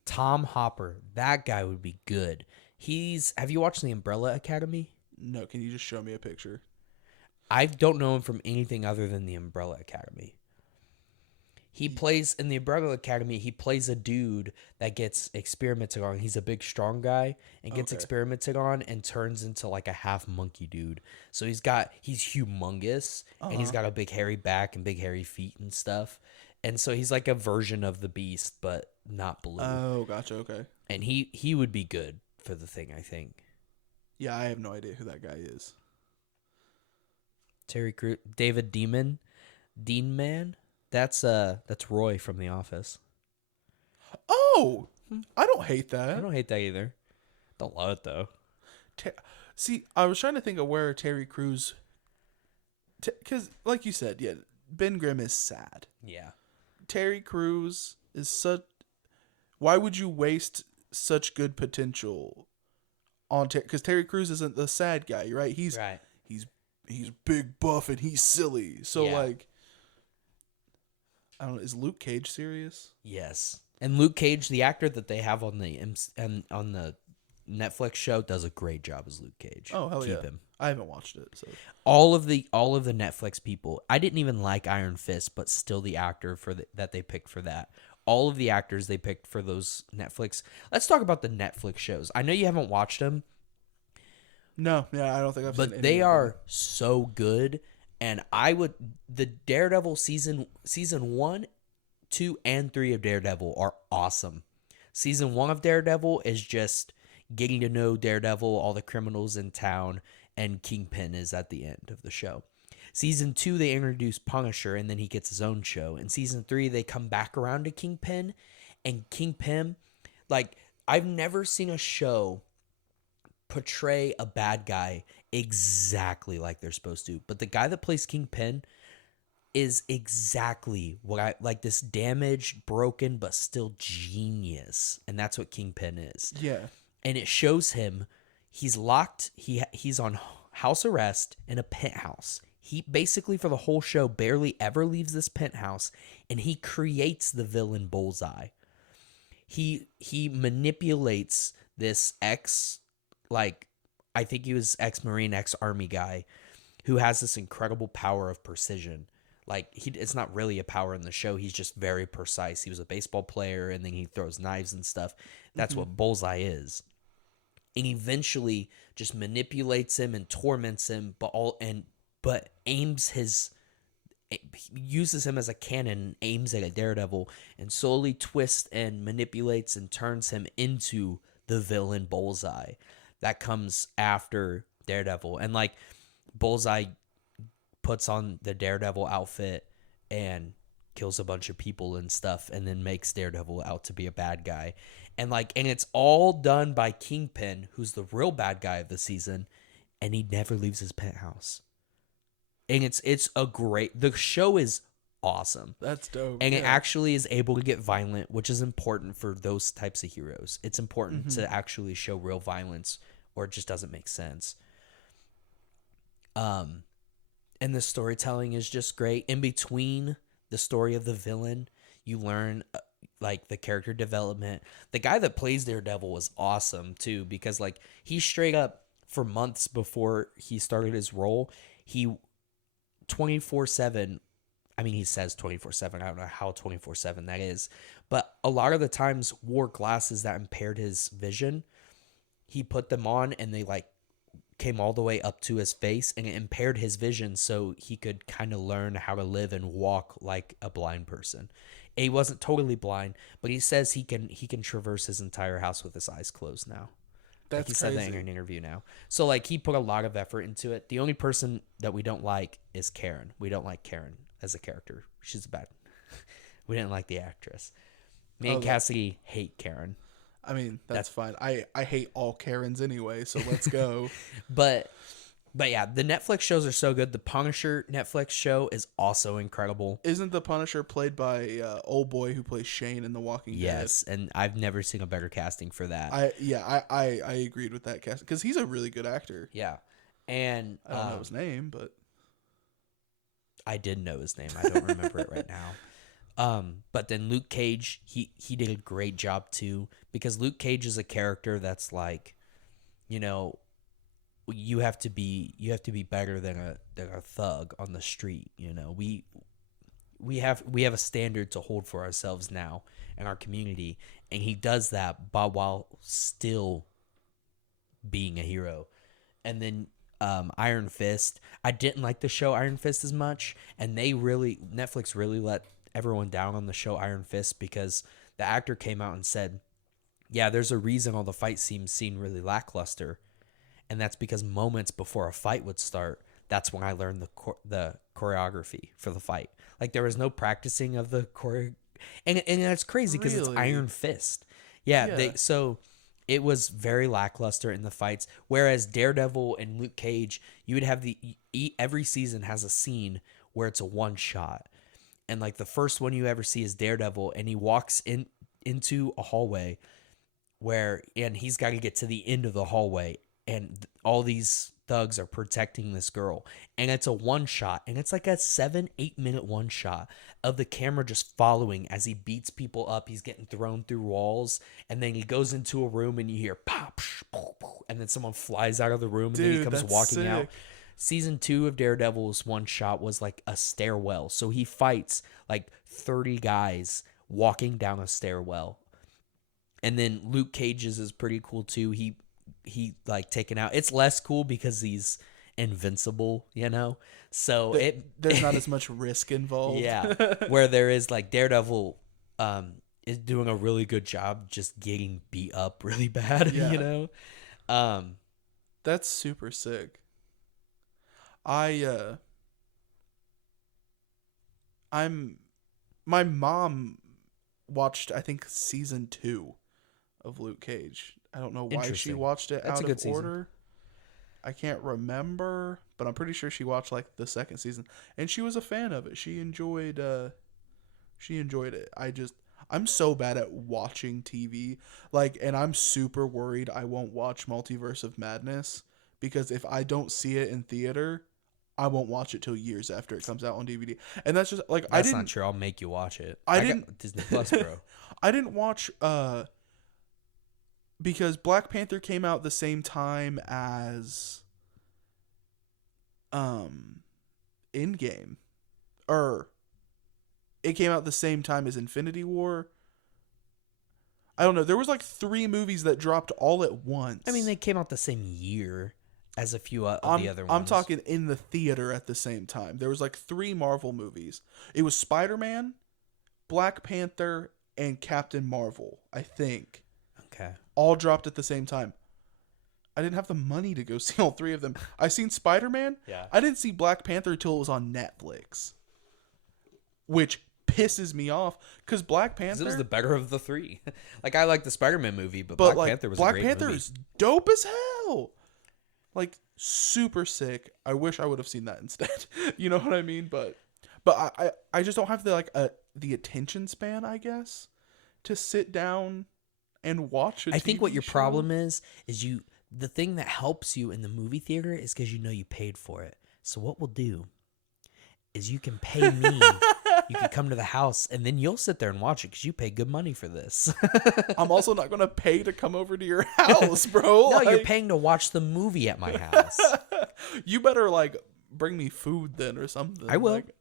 Tom Hopper, that guy would be good. Have you watched The Umbrella Academy? No, can you just show me a picture? I don't know him from anything other than The Umbrella Academy. He plays in The Umbrella Academy. He plays a dude that gets experimented on. He's a big, strong guy and gets experimented on and turns into like a half monkey dude. So he's humongous and he's got a big hairy back and big hairy feet and stuff. And so he's like a version of the Beast, but not blue. Oh, gotcha. Okay. And he would be good for the Thing, I think. Yeah, I have no idea who that guy is. Terry Crews, David Dean Man. That's Roy from The Office. Oh, I don't hate that. I don't hate that either. Don't love it though. See, I was trying to think of where Terry Crews, because like you said, yeah, Ben Grimm is sad. Yeah. Terry Crews is such. Why would you waste such good potential on because Terry Crews isn't the sad guy, right? He's big, buff, and he's silly. So like, I don't know. Is Luke Cage serious? Yes. And Luke Cage, the actor that they have on the Netflix show, does a great job as Luke Cage. Oh, hell Keep yeah. him. I haven't watched it. So all of the Netflix people, I didn't even like Iron Fist, but still the actor that they picked for that. All of the actors they picked for those Netflix. Let's talk about the Netflix shows. I know you haven't watched them. No, yeah, I don't think I've seen any. But they are so good. And the Daredevil season 1, 2, and 3 of Daredevil are awesome. Season 1 of Daredevil is just getting to know Daredevil, all the criminals in town, and Kingpin is at the end of the show. Season 2, they introduce Punisher, and then he gets his own show. In season 3, they come back around to Kingpin, and Kingpin, like, I've never seen a show portray a bad guy exactly like they're supposed to. But the guy that plays Kingpin is exactly what I like, this damaged, broken, but still genius. And that's what Kingpin is. Yeah. And it shows him, he's locked, he's on house arrest in a penthouse. He basically for the whole show barely ever leaves this penthouse, and he creates the villain Bullseye. he manipulates this I think he was ex-Marine, ex-Army guy who has this incredible power of precision. Like it's not really a power in the show. He's just very precise. He was a baseball player, and then he throws knives and stuff. That's what Bullseye is. And eventually just manipulates him and torments him, but uses him as a cannon and aims at a Daredevil and slowly twists and manipulates and turns him into the villain Bullseye that comes after Daredevil. And like Bullseye puts on the Daredevil outfit and kills a bunch of people and stuff, and then makes Daredevil out to be a bad guy. And it's all done by Kingpin, who's the real bad guy of the season, and he never leaves his penthouse. And the show is awesome. That's dope. And it actually is able to get violent, which is important for those types of heroes. It's important to actually show real violence, or it just doesn't make sense. And the storytelling is just great. In between the story of the villain, you learn the character development. The guy that plays Daredevil was awesome too, because he straight up, for months before he started his role, he 24/7, I mean, he says 24/7, I don't know how 24/7 that is, but a lot of the times wore glasses that impaired his vision. He put them on and they came all the way up to his face, and it impaired his vision so he could kind of learn how to live and walk like a blind person. He wasn't totally blind, but he says he can traverse his entire house with his eyes closed now. That's he said crazy. that in an interview now. So he put a lot of effort into it. The only person that we don't like is Karen. We don't like Karen as a character. She's bad. We didn't like the actress. Me and Cassidy hate Karen. I mean, that's fine. I hate all Karens anyway, so let's go. But yeah, the Netflix shows are so good. The Punisher Netflix show is also incredible. Isn't the Punisher played by old boy who plays Shane in The Walking Dead? Yes, and I've never seen a better casting for that. I agreed with that casting because he's a really good actor. Yeah, and I don't know his name, but I did know his name. I don't remember it right now. But then Luke Cage, he did a great job too, because Luke Cage is a character that's you have to be better than a thug on the street. We have a standard to hold for ourselves now in our community, and he does that while still being a hero. And then Iron Fist, I didn't like the show Iron Fist as much, and Netflix really let everyone down on the show Iron Fist, because the actor came out and said, yeah, there's a reason all the fight scenes seem really lackluster, and that's because moments before a fight would start, that's when I learned the choreography for the fight. There was no practicing of the choreo, and that's crazy because it's Iron Fist. Yeah. So it was very lackluster in the fights, whereas Daredevil and Luke Cage, you would have every season has a scene where it's a one shot. And the first one you ever see is Daredevil, and he walks into a hallway and he's got to get to the end of the hallway, and all these thugs are protecting this girl, and it's a one shot, and it's a 7-8 minute one shot of the camera just following as he beats people up. He's getting thrown through walls, and then he goes into a room and you hear pop, and then someone flies out of the room, and then he comes walking out. Season 2 of Daredevil's one shot was a stairwell. So he fights 30 guys walking down a stairwell. And then Luke Cage's is pretty cool too. He taken out. It's less cool because he's invincible, So there's not as much risk involved. Yeah. Where there is Daredevil is doing a really good job just getting beat up really bad, That's super sick. My mom watched, I think, season 2 of Luke Cage. I don't know why she watched it out of order. I can't remember, but I'm pretty sure she watched the second season, and she was a fan of it. She enjoyed it. I'm so bad at watching TV, and I'm super worried I won't watch Multiverse of Madness, because if I don't see it in theater, I won't watch it till years after it comes out on DVD. And that's just That's not true. I'll make you watch it. I didn't got Disney Plus, bro. I didn't watch because Black Panther came out the same time as Endgame, or it came out the same time as Infinity War. I don't know. There was like 3 movies that dropped all at once. I mean, they came out the same year as a few of the other ones. I'm talking in the theater at the same time. There was like 3 Marvel movies. It was Spider-Man, Black Panther, and Captain Marvel, I think. Okay. All dropped at the same time. I didn't have the money to go see all 3 of them. I seen Spider-Man. Yeah. I didn't see Black Panther until it was on Netflix, which pisses me off because Black Panther. It was the better of the 3. Like, I like the Spider-Man movie, but But Black Panther was a Black great Panther movie. is dope as hell. Like, super sick. I wish I would have seen that instead. You know what I mean? But I just don't have the attention span, I guess, to sit down and watch a I think TV what your show. problem is the thing that helps you in the movie theater is because you know you paid for it. So what we'll do is you can pay me. You can come to the house, and then you'll sit there and watch it because you pay good money for this. I'm also not going to pay to come over to your house, bro. No, you're Like, paying to watch the movie at my house. you better, like, bring me food then or something. I will. Like,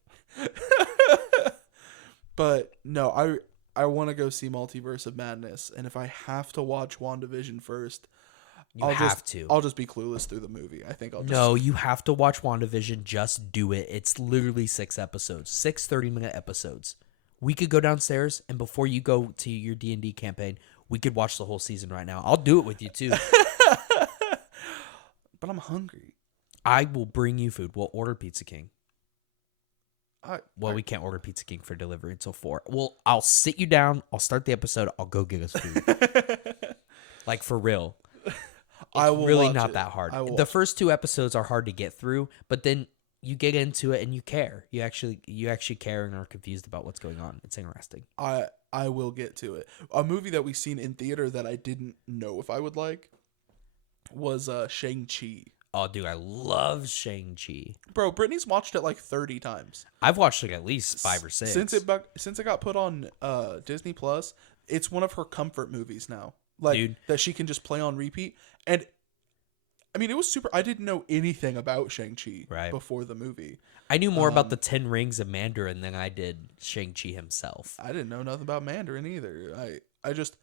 but, no, I want to go see Multiverse of Madness, and if I have to watch WandaVision first, You have to. I'll just be clueless through the movie. I think I'll just... No, you have to watch WandaVision. Just do it. It's literally 6 episodes, 6 30-minute episodes. We could go downstairs, and before you go to your D&D campaign, we could watch the whole season right now. I'll do it with you, too. But I'm hungry. I will bring you food. We'll order Pizza King. We can't order Pizza King for delivery until 4. Well, I'll sit you down. I'll start the episode. I'll go get us food. Like, for real. I It's will really watch not it. that hard. I will The watch first 2 episodes are hard to get through, but then you get into it and you care. You actually care and are confused about what's going on. It's interesting. I will get to it. A movie that we've seen in theater that I didn't know if I would like was Shang-Chi. Oh, dude, I love Shang-Chi. Bro, Brittany's watched it like 30 times. I've watched like at least 5 or 6. Since it got put on Disney Plus, it's one of her comfort movies now. Like, Dude. that she can just play on repeat. And I mean, it was super. I didn't know anything about Shang-Chi before the movie. I knew more about the 10 Rings of Mandarin than I did Shang-Chi himself. I didn't know nothing about Mandarin either. I just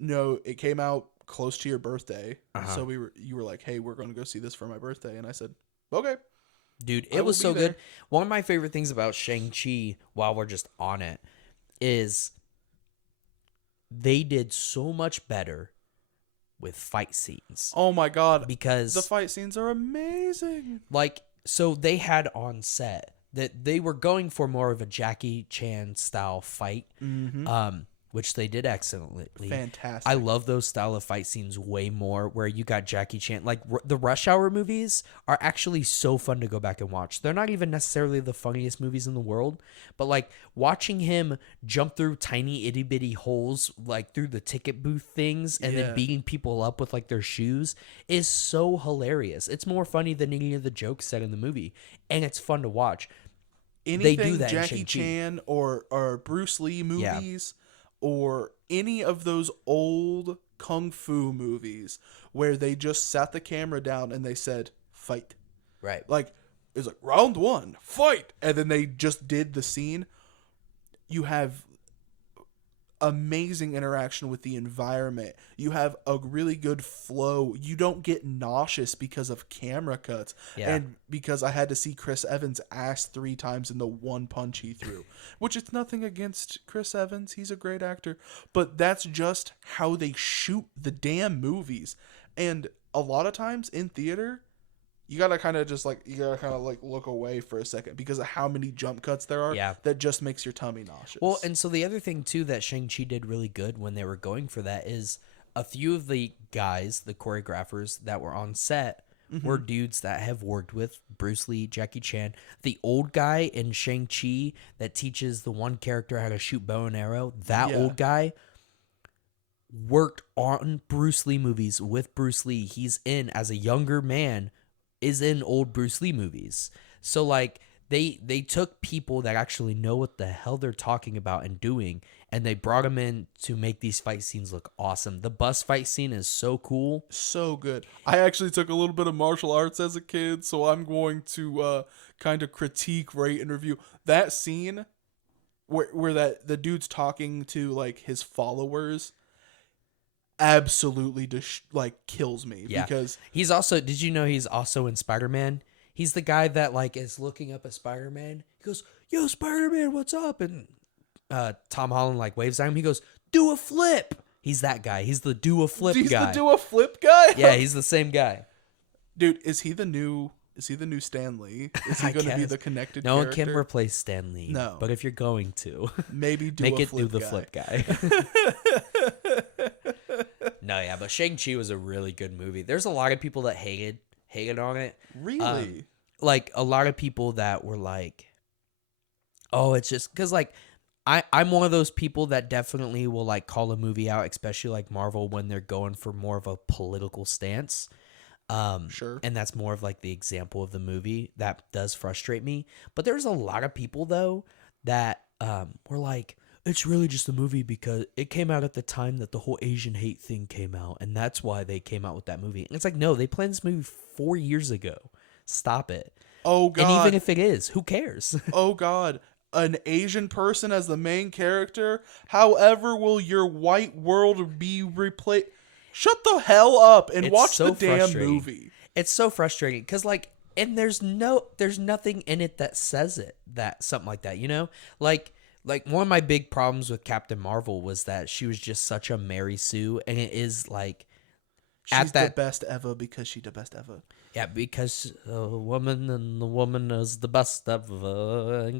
know it came out close to your birthday. So you were like, "Hey, we're going to go see this for my birthday." And I said, "Okay." Dude, it was so good. One of my favorite things about Shang-Chi, while we're just on it, is they did so much better with fight scenes. Oh my god. Because the fight scenes are amazing. Like, so they had on set that they were going for more of a Jackie Chan style fight, which they did excellently. Fantastic. I love those style of fight scenes way more, where you got Jackie Chan. Like, the Rush Hour movies are actually so fun to go back and watch. They're not even necessarily the funniest movies in the world, but like watching him jump through tiny itty bitty holes, like through the ticket booth things, and then beating people up with like their shoes is so hilarious. It's more funny than any of the jokes said in the movie, and it's fun to watch. Anything they do that Jackie in Shang-Chi. Chan or Bruce Lee movies or any of those old kung fu movies where they just sat the camera down and they said, "Fight." Right. Like, it's like, "Round 1, fight." And then they just did the scene. You have amazing interaction with the environment. You have a really good flow. You don't get nauseous because of camera cuts. Yeah. And because I had to see Chris Evans' ass 3 times in the one punch he threw. Which is nothing against Chris Evans. He's a great actor. But that's just how they shoot the damn movies. And a lot of times in theater, you gotta kind of look away for a second because of how many jump cuts there are. Yeah. That just makes your tummy nauseous. Well, and so the other thing too that Shang-Chi did really good when they were going for that is a few of the guys, the choreographers that were on set, were dudes that have worked with Bruce Lee, Jackie Chan. The old guy in Shang-Chi that teaches the one character how to shoot bow and arrow, that old guy worked on Bruce Lee movies with Bruce Lee. He's in, as a younger man, is in old Bruce Lee movies. So like they took people that actually know what the hell they're talking about and doing, and they brought them in to make these fight scenes look awesome. The bus fight scene is so cool. So good. I actually took a little bit of martial arts as a kid, so I'm going to kind of critique, rate, and review that scene where that the dude's talking to like his followers. Absolutely kills me because he's also. Did you know he's also in Spider-Man? He's the guy that like is looking up at Spider-Man. He goes, "Yo, Spider-Man, what's up?" And Tom Holland like waves at him. He goes, "Do a flip." He's that guy. He's the do a flip guy. He's the do a flip guy. Yeah, he's the same guy. Dude, is he the new Stan Lee? Is he going to be the connected? No character? one can replace Stan Lee. No, but if you're going to, maybe make it do the flip guy. No, yeah, but Shang-Chi was a really good movie. There's a lot of people that hated on it. Really? Like a lot of people that were like, oh, it's just because like I'm one of those people that definitely will like call a movie out, especially like Marvel when they're going for more of a political stance. Sure. And that's more of like the example of the movie that does frustrate me. But there's a lot of people though that were like, it's really just a movie because it came out at the time that the whole Asian hate thing came out, and that's why they came out with that movie. And it's like, no, they planned this movie 4 years ago. Stop it. Oh God. And even if it is, who cares? Oh God. An Asian person as the main character? However will your white world be replaced? Shut the hell up and watch the damn movie. It's so frustrating because like, and there's nothing in it that says it, that something like that, you know? Like one of my big problems with Captain Marvel was that she was just such a Mary Sue, and it is like she's the best ever because she's the best ever. Yeah, because a woman and the woman is the best ever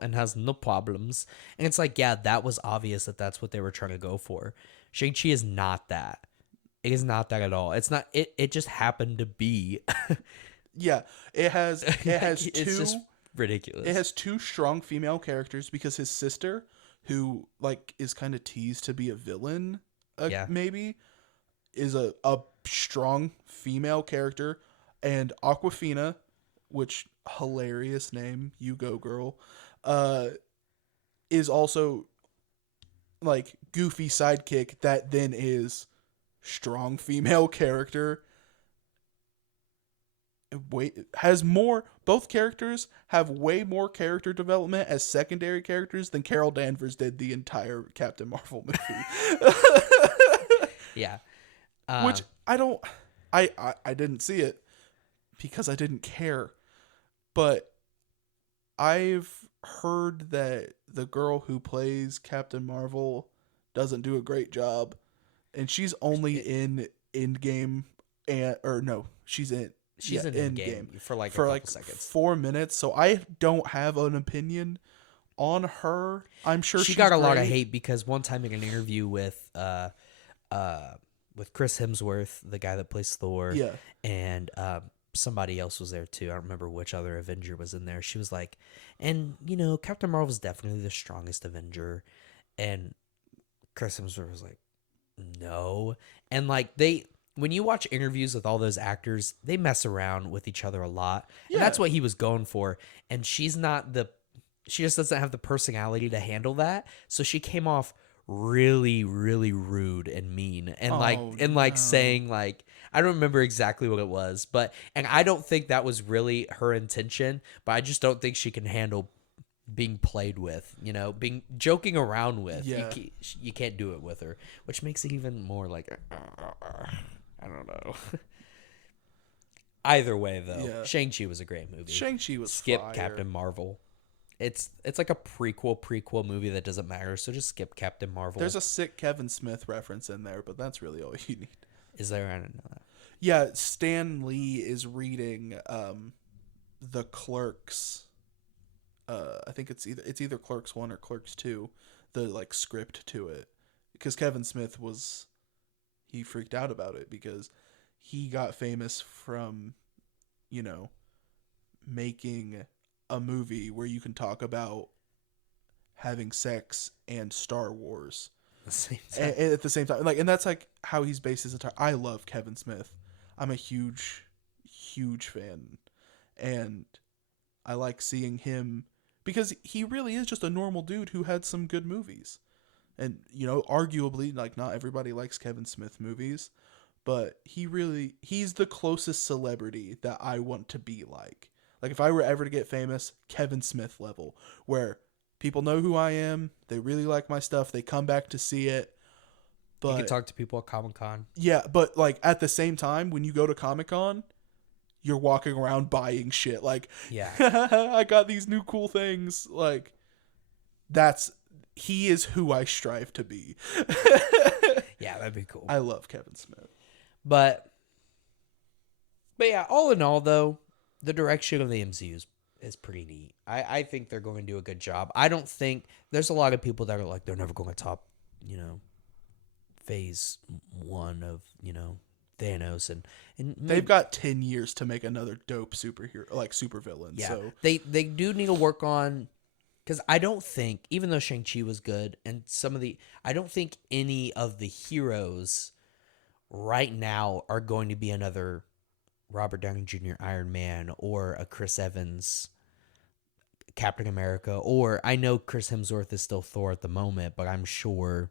and has no problems. And it's like, yeah, that was obvious that that's what they were trying to go for. Shang-Chi is not that. It is not that at all. It's not. It just happened to be. Yeah, it has it's two. Just ridiculous. It has two strong female characters because his sister, who like is kind of teased to be a villain, maybe, is a strong female character, and Aquafina, which hilarious name, you go girl, is also like goofy sidekick that then is strong female character. Both characters have way more character development as secondary characters than Carol Danvers did the entire Captain Marvel movie. Yeah. Which I didn't see it because I didn't care. But I've heard that the girl who plays Captain Marvel doesn't do a great job. And she's only in Endgame she's in Endgame for like a couple seconds. 4 minutes. So I don't have an opinion on her. I'm sure she got a lot of hate because one time in an interview with Chris Hemsworth, the guy that plays Thor, and somebody else was there too. I don't remember which other Avenger was in there. She was like, and you know, Captain Marvel's definitely the strongest Avenger, and Chris Hemsworth was like, no. And like when you watch interviews with all those actors, they mess around with each other a lot. Yeah. And that's what he was going for. And she just doesn't have the personality to handle that. So she came off really, really rude and mean. And saying like, I don't remember exactly what it was, and I don't think that was really her intention, but I just don't think she can handle being played with, you know, being joking around with. Yeah. You can't do it with her, which makes it even more like, I don't know. Either way, though, Shang-Chi was a great movie. Shang-Chi was skip fire. Captain Marvel. It's like a prequel movie that doesn't matter, so just skip Captain Marvel. There's a sick Kevin Smith reference in there, but that's really all you need. Is there? I don't know that. Yeah, Stan Lee is reading the Clerks. I think it's either Clerks 1 or Clerks 2, the like script to it, because Kevin Smith he freaked out about it because he got famous from, you know, making a movie where you can talk about having sex and Star Wars at the same time. Like, and that's like how he's based his entire. I love Kevin Smith. I'm a huge fan, and I like seeing him because he really is just a normal dude who had some good movies. And, you know, arguably, like, not everybody likes Kevin Smith movies, but he's the closest celebrity that I want to be like. Like, if I were ever to get famous, Kevin Smith level, where people know who I am, they really like my stuff, they come back to see it. But You can talk to people at Comic-Con. yeah, but, like, at the same time, when you go to Comic-Con, you're walking around buying shit. Like, Yeah. I got these new cool things. Like, he is who I strive to be. Yeah, that'd be cool. I love Kevin Smith. But yeah, all in all, though, the direction of the MCU is pretty neat. I think they're going to do a good job. I don't think there's a lot of people that are like they're never going to top, you know, phase 1 of, you know, Thanos and They've got 10 years to make another dope superhero, like supervillain. yeah, So they do need to work on, because I don't think, even though Shang-Chi was good and I don't think any of the heroes right now are going to be another Robert Downey Jr. Iron Man or a Chris Evans Captain America, or I know Chris Hemsworth is still Thor at the moment, but I'm sure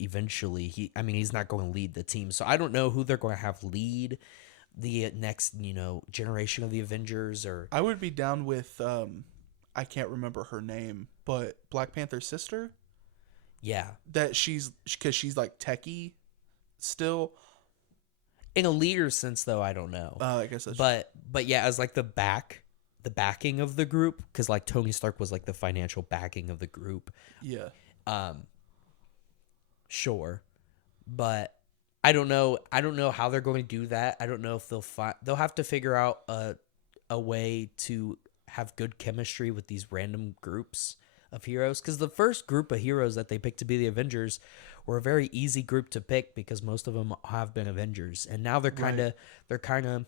eventually he's not going to lead the team. So I don't know who they're going to have lead the next, you know, generation of the Avengers. Or I would be down with, I can't remember her name, but Black Panther's sister. yeah, That because she's like techie still. in a leader sense though, I don't know. I guess that's But yeah, as like the backing of the group, because like Tony Stark was like the financial backing of the group. yeah. Sure, but I don't know how they're going to do that. I don't know if they'll have to figure out a way to have good chemistry with these random groups of heroes, because the first group of heroes that they picked to be the Avengers were a very easy group to pick because most of them have been Avengers, and now they're kind of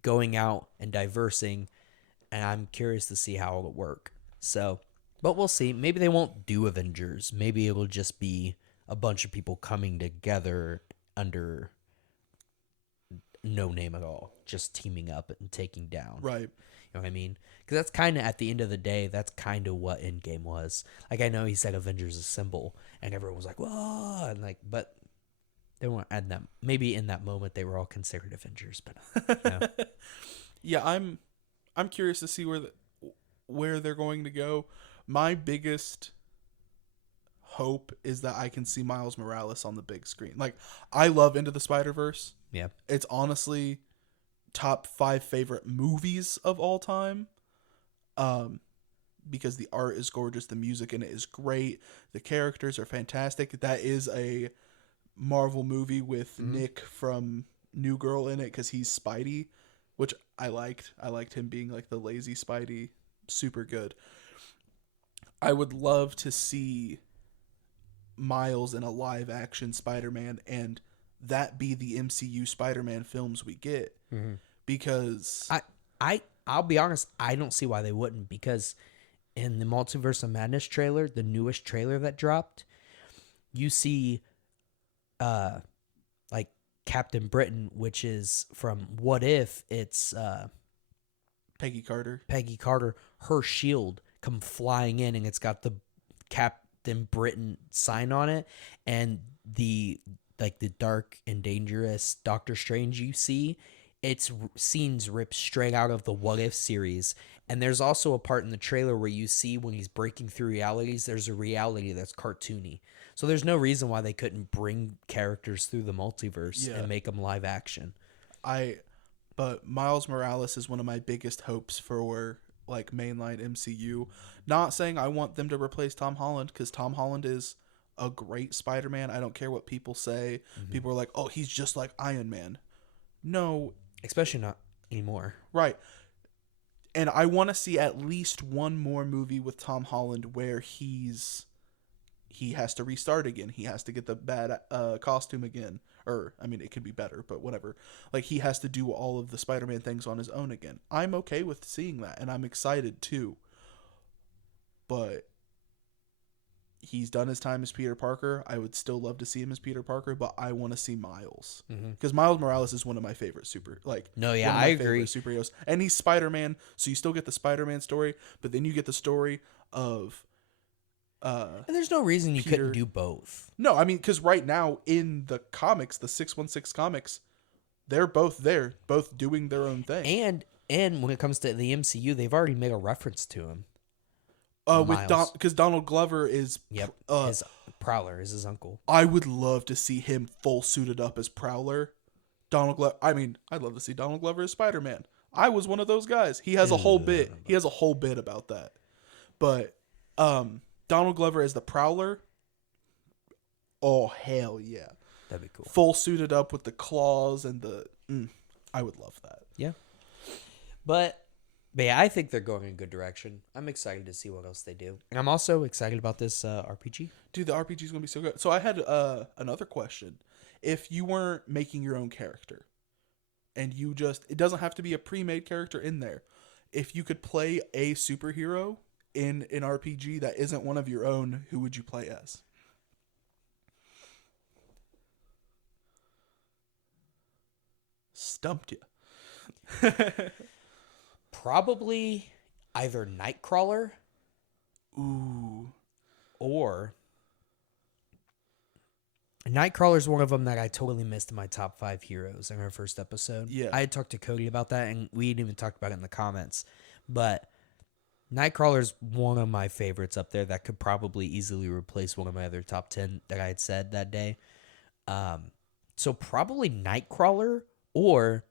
going out and diversing, and I'm curious to see how it'll work. So, but we'll see. Maybe they won't do Avengers. Maybe it'll just be a bunch of people coming together under no name at all, just teaming up and taking down. Right. You know what I mean? Because that's kind of, at the end of the day, that's kind of what Endgame was. Like, I know he said Avengers Assemble, and everyone was like, whoa, and like, but they weren't at that. Maybe in that moment they were all considered Avengers, but you know. Yeah, I'm curious to see where they're going to go. My biggest hope is that I can see Miles Morales on the big screen. Like, I love Into the Spider-Verse. Yeah. It's honestly top 5 favorite movies of all time. Because the art is gorgeous, the music in it is great, the characters are fantastic. That is a Marvel movie with Nick from New Girl in it because he's Spidey, which I liked. I liked him being like the lazy Spidey. Super good. I would love to see Miles in a live action Spider-Man and that be the MCU Spider-Man films we get. Mm-hmm. Because I'll be honest, I don't see why they wouldn't, because in the Multiverse of Madness trailer, the newest trailer that dropped, you see like Captain Britain, which is from What If. It's Peggy Carter, her shield come flying in, and it's got the Captain Britain sign on it, and the dark and dangerous Doctor Strange you see, it's scenes ripped straight out of the What If series. And there's also a part in the trailer where you see when he's breaking through realities, there's a reality that's cartoony. So there's no reason why they couldn't bring characters through the multiverse and make them live action. But Miles Morales is one of my biggest hopes for like mainline MCU. Not saying I want them to replace Tom Holland, because Tom Holland is a great Spider-Man. I don't care what people say. Mm-hmm. People are like, oh, he's just like Iron Man. No. Especially not anymore. Right. And I want to see at least one more movie with Tom Holland where he has to restart again. He has to get the bad costume again. Or, I mean, it could be better, but whatever. Like, he has to do all of the Spider-Man things on his own again. I'm okay with seeing that, and I'm excited too. But he's done his time as Peter Parker. I would still love to see him as Peter Parker, but I want to see Miles because Miles Morales is one of my favorite No, yeah, one of I my agree. favorite superheroes, and he's Spider-Man, so you still get the Spider-Man story, but then you get the story of And there's no reason you Peter- couldn't do both. no, I mean because right now in the comics, the 616 comics, they're both there, both doing their own thing. And when it comes to the MCU, they've already made a reference to him. With Miles. because Donald Glover is Yep. His Prowler is his uncle. I would love to see him full suited up as Prowler. Donald Glover. I mean, I'd love to see Donald Glover as Spider-Man. I was one of those guys. He has a whole bit. He has a whole bit about that. But Donald Glover as the Prowler. Oh hell yeah! That'd be cool. Full suited up with the claws and the. I would love that. Yeah. But yeah, I think they're going in a good direction. I'm excited to see what else they do. And I'm also excited about this RPG. Dude, the RPG is gonna be so good. So I had another question. If you weren't making your own character, and you just, it doesn't have to be a pre-made character in there. If you could play a superhero in an RPG that isn't one of your own, who would you play as? Stumped you. Probably either Nightcrawler Ooh. or Nightcrawler's one of them that I totally missed in my top 5 heroes in our first episode. Yeah. I had talked to Cody about that, and we didn't even talk about it in the comments. But Nightcrawler's one of my favorites up there that could probably easily replace one of my other top 10 that I had said that day. So probably Nightcrawler, or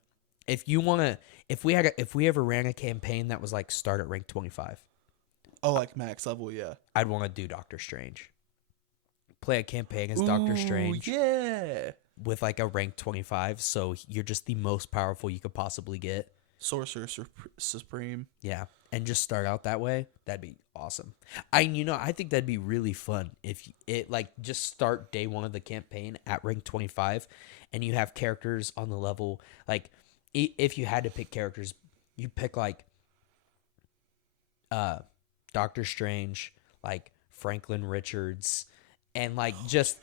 if you want to, if we ever ran a campaign that was like start at rank 25, Oh, like max level, yeah. I'd want to do Doctor Strange. Play a campaign as Doctor Ooh, Strange yeah. with like a rank 25, so you're just the most powerful you could possibly get. Sorcerer Supreme. Yeah, and just start out that way. That'd be awesome. I think that'd be really fun if it like just start day 1 of the campaign at rank 25, and you have characters on the level like if you had to pick characters, you pick like Doctor Strange, like Franklin Richards, and like just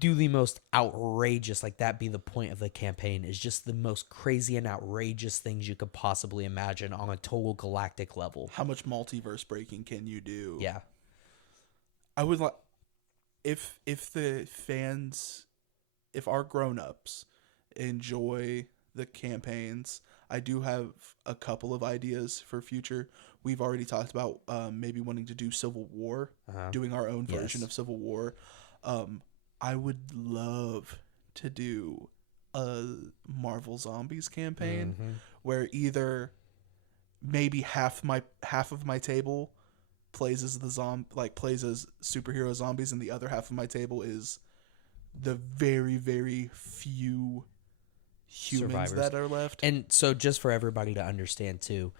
do the most outrageous, like that be the point of the campaign, is just the most crazy and outrageous things you could possibly imagine on a total galactic level. How much multiverse breaking can you do? Yeah. I would like if the fans, if our grown-ups enjoy the campaigns, I do have a couple of ideas for future. We've already talked about maybe wanting to do Civil War, doing our own version of Civil War. I would love to do a Marvel Zombies campaign where either maybe half of my table plays as plays as superhero zombies, and the other half of my table is the very, very few humans Survivors that are left. And so just for everybody to understand too,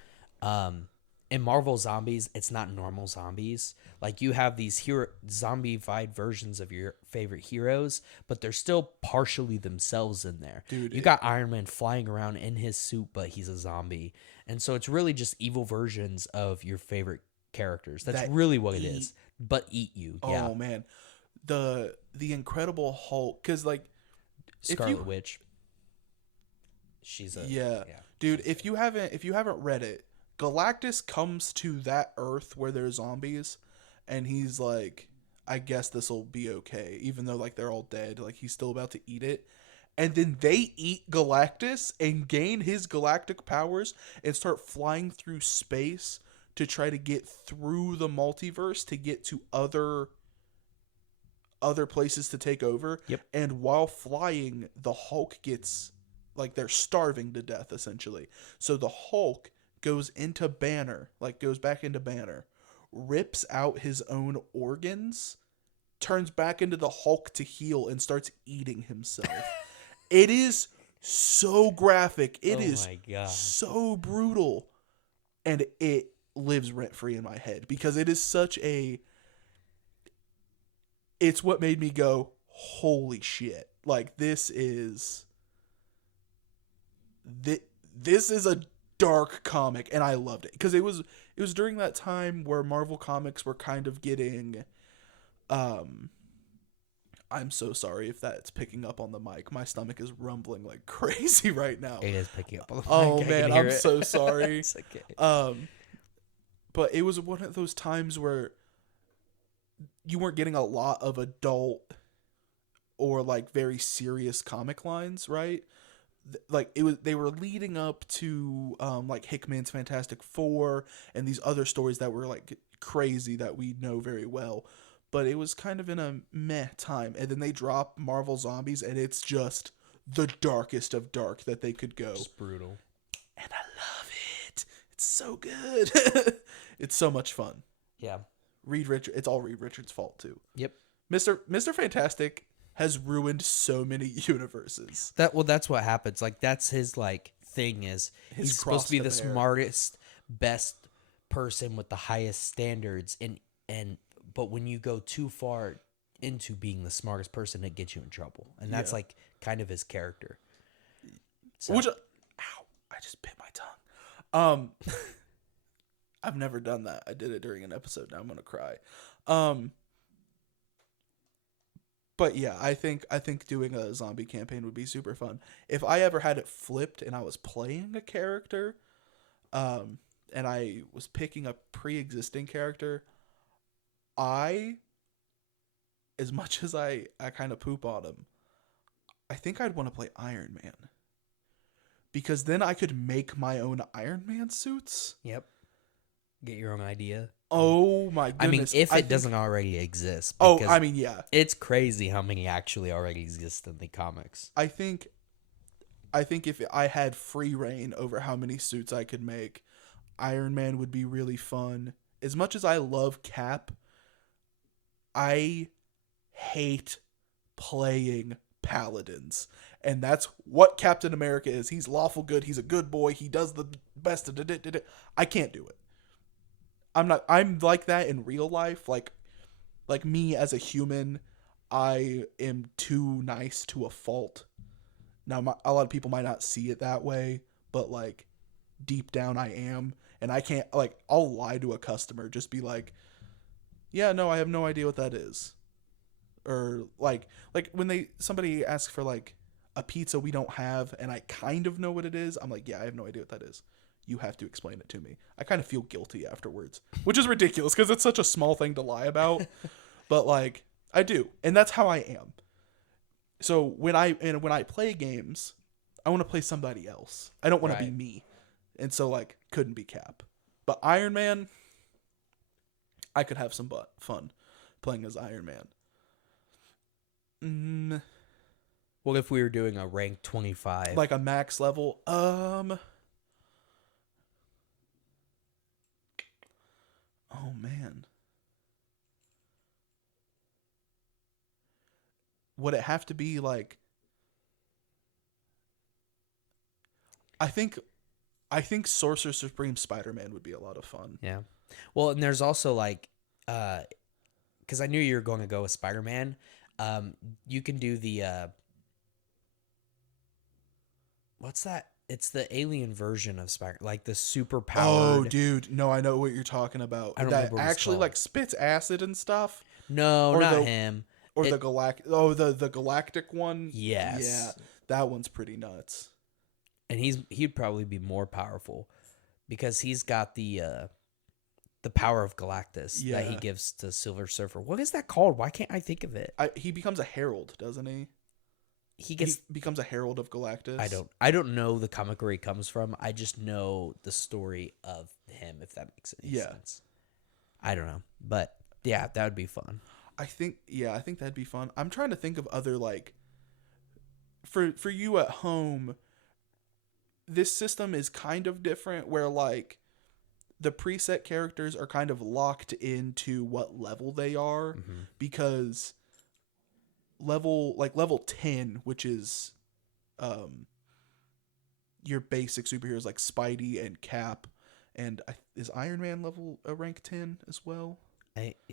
in Marvel Zombies, it's not normal zombies. Like you have these zombified versions of your favorite heroes, but they're still partially themselves in there. Dude, you got Iron Man flying around in his suit, but he's a zombie. And so it's really just evil versions of your favorite characters. That's that really what it is. But eat you. Oh Yeah. man, the Incredible Hulk, because like Scarlet Witch. She's a yeah, dude. If you haven't read it, Galactus comes to that Earth where there's zombies, and he's like, I guess this will be okay, even though like they're all dead. Like he's still about to eat it, and then they eat Galactus and gain his galactic powers and start flying through space to try to get through the multiverse to get to other places to take over. Yep. And while flying, the Hulk gets, like, they're starving to death essentially. So the Hulk goes back into Banner, rips out his own organs, turns back into the Hulk to heal, and starts eating himself. It is so graphic. It is my God. so brutal. And it lives rent-free in my head because it is it's what made me go, holy shit. Like, this is a dark comic, and I loved it because it was during that time where Marvel Comics were kind of getting I'm so sorry if that's picking up on the mic. My stomach is rumbling like crazy right now. It is picking up on the mic. Oh I can man, hear I'm it. so sorry. It's okay. But it was one of those times where you weren't getting a lot of adult or like very serious comic lines, right? Like they were leading up to like Hickman's Fantastic Four and these other stories that were like crazy that we know very well. But it was kind of in a meh time, and then they drop Marvel Zombies, and it's just the darkest of dark that they could go. It's brutal. And I love it. It's so good. It's so much fun. Yeah. It's all Reed Richards' fault too. Yep. Mr. Fantastic has ruined so many universes. That's what happens. Like that's his like thing is His he's supposed to be the cross to bear. smartest, best person with the highest standards and but when you go too far into being the smartest person, it gets you in trouble. And that's like kind of his character. So. Which, ow, I just bit my tongue. I've never done that. I did it during an episode. Now I'm gonna cry. But yeah, I think doing a zombie campaign would be super fun. If I ever had it flipped and I was playing a character, and I was picking a pre-existing character, as much as I kind of poop on him, I think I'd want to play Iron Man. Because then I could make my own Iron Man suits. Yep. Get your own idea. Oh my goodness. I mean, if it doesn't already exist. Oh, I mean, yeah. It's crazy how many actually already exist in the comics. I think if I had free reign over how many suits I could make, Iron Man would be really fun. As much as I love Cap, I hate playing paladins. And that's what Captain America is. He's lawful good. He's a good boy. He does the best. I can't do it. I'm like that in real life. Like me as a human, I am too nice to a fault. Now, a lot of people might not see it that way, but like deep down I am. And I can't, like, I'll lie to a customer. Just be like, yeah, no, I have no idea what that is. Or like when somebody asks for like a pizza we don't have and I kind of know what it is, I'm like, yeah, I have no idea what that is. You have to explain it to me. I kind of feel guilty afterwards, which is ridiculous because it's such a small thing to lie about. But like I do, and that's how I am. So when I play games, I want to play somebody else. I don't want to be me. And so like couldn't be Cap. But Iron Man, I could have some fun playing as Iron Man. What if we were doing a rank 25? Like a max level? Oh man. Would it have to be like I think Sorcerer Supreme Spider-Man would be a lot of fun. Yeah. Well, and there's also like cuz I knew you were going to go with Spider-Man. You can do the what's that? It's the alien version of Spider, like the super powered. Oh, dude, no, I know what you're talking about. I don't that remember what it's actually called. like spits acid and stuff. No, Or not the- him. Or It- the galactic one. Yes. Yeah, that one's pretty nuts. And he'd probably be more powerful because he's got the power of Galactus that he Yeah. gives to Silver Surfer. What is that called? Why can't I think of it? He becomes a herald, doesn't he? He gets He becomes a herald of Galactus. I don't know the comic where he comes from. I just know the story of him, if that makes any sense. I don't know. But yeah, that would be fun. I think that'd be fun. I'm trying to think of other like for you at home. This system is kind of different where like the preset characters are kind of locked into what level they are because level 10, which is your basic superheroes like Spidey and Cap, and is Iron Man level a rank 10 as well?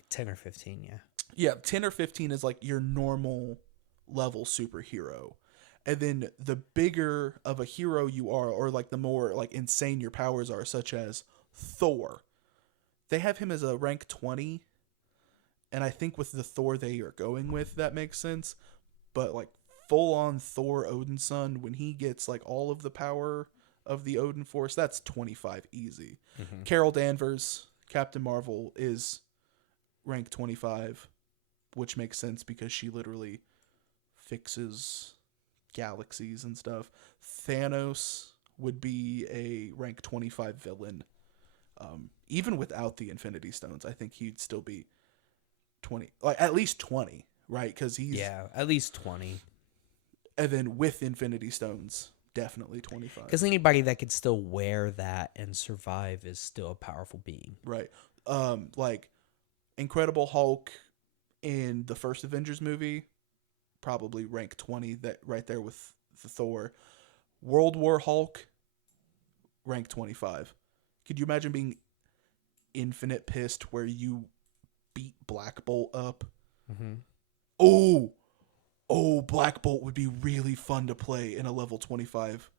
10 or 15, yeah. Yeah, 10 or 15 is like your normal level superhero. And then the bigger of a hero you are, or like the more like insane your powers are, such as Thor, they have him as a rank 20. and I think with the Thor they are going with, that makes sense. But like full on Thor Odin's son, when he gets like all of the power of the Odin Force, that's 25 easy. Carol Danvers, Captain Marvel, is rank 25, which makes sense because she literally fixes galaxies and stuff. Thanos would be a rank 25 villain. Even without the Infinity Stones, I think he'd still be 20, like at least 20, right? Because he's at least 20. And then with Infinity Stones, definitely 25. Because anybody that could still wear that and survive is still a powerful being. Right. Like Incredible Hulk in the first Avengers movie, probably rank 20, that right there with the Thor. World War Hulk, rank 25. Could you imagine being infinite pissed where you beat Black Bolt up? Oh, Black Bolt would be really fun to play in a level 25.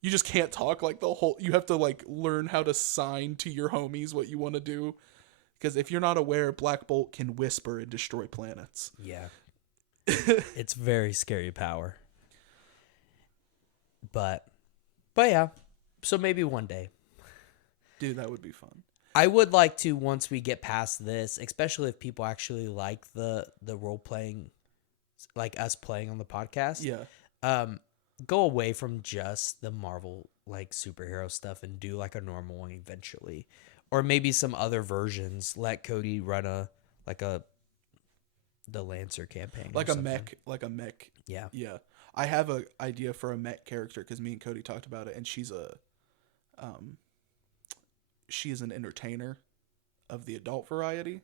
You just can't talk like the whole... You have to like learn how to sign to your homies what you want to do. Because if you're not aware, Black Bolt can whisper and destroy planets. Yeah. It's very scary power. But yeah. So maybe one day. Dude, that would be fun. I would like to, once we get past this, especially if people actually like the role playing, like us playing on the podcast. Yeah. Go away from just the Marvel like superhero stuff and do like a normal one eventually, or maybe some other versions. Let Cody run the Lancer campaign, like a mech. Yeah. Yeah. I have an idea for a mech character because me and Cody talked about it, and she is an entertainer of the adult variety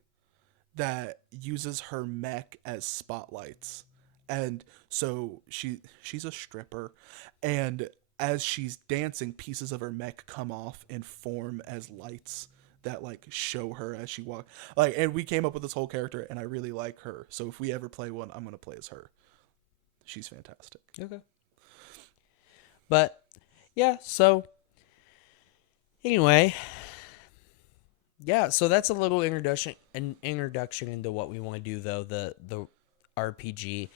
that uses her mech as spotlights. And so she's a stripper, and as she's dancing, pieces of her mech come off and form as lights that like show her as she walks. Like, and we came up with this whole character, and I really like her. So if we ever play one, I'm gonna play as her. She's fantastic. Okay. But yeah, so anyway, yeah, so that's a little introduction into what we want to do, though, the RPG.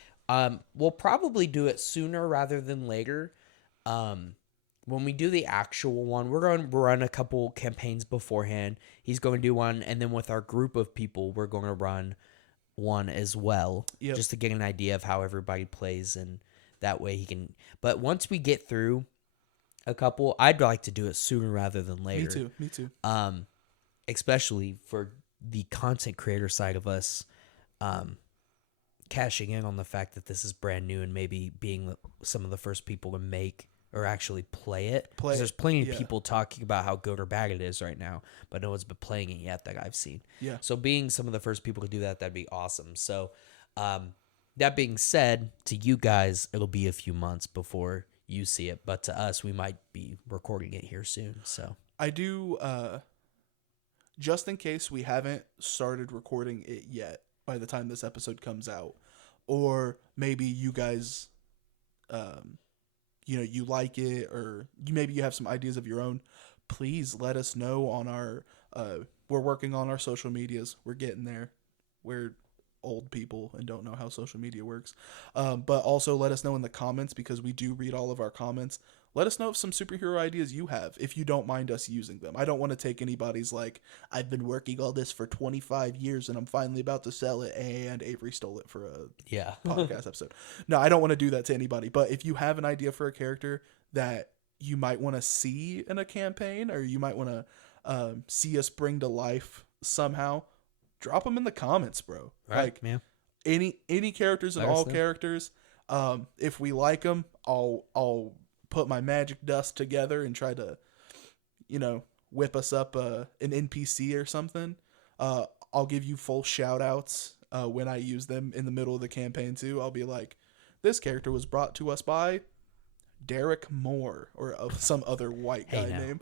We'll probably do it sooner rather than later. When we do the actual one, we're going to run a couple campaigns beforehand. He's going to do one, and then with our group of people, we're going to run one as well, just to get an idea of how everybody plays, and that way he can... But once we get through a couple, I'd like to do it sooner rather than later. Me too. Especially for the content creator side of us, cashing in on the fact that this is brand new and maybe being some of the first people to make or actually play it. Because there's plenty of people talking about how good or bad it is right now, but no one's been playing it yet that I've seen. Yeah. So being some of the first people to do that, that'd be awesome. So that being said, to you guys, it'll be a few months before you see it, but to us, we might be recording it here soon. So I do... just in case we haven't started recording it yet by the time this episode comes out, or maybe you guys, you like it, or maybe you have some ideas of your own, please let us know on our, we're working on our social medias. We're getting there. We're old people and don't know how social media works. But also let us know in the comments, because we do read all of our comments. Let us know if some superhero ideas you have, if you don't mind us using them. I don't want to take anybody's like, I've been working on this for 25 years and I'm finally about to sell it, and Avery stole it for a podcast episode. No, I don't want to do that to anybody. But if you have an idea for a character that you might want to see in a campaign, or you might want to see us bring to life somehow, drop them in the comments, bro. Right, like, man. Any characters and all characters. If we like them, I'll put my magic dust together and try to, whip us up an NPC or something. I'll give you full shout outs when I use them in the middle of the campaign too. I'll be like, this character was brought to us by Derek Moore, or some other white guy name.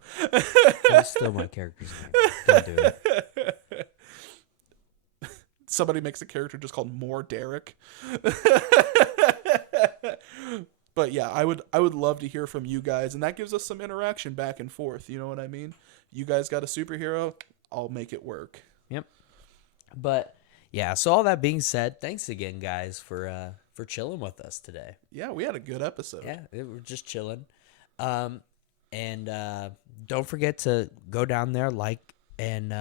That's still my character's name. Don't do it. Somebody makes a character just called More Derek. But yeah, I would love to hear from you guys, and that gives us some interaction back and forth. You know what I mean? You guys got a superhero, I'll make it work. Yep. But yeah, so all that being said, thanks again, guys, for chilling with us today. Yeah, we had a good episode. Yeah, we're just chilling. And don't forget to go down there, like and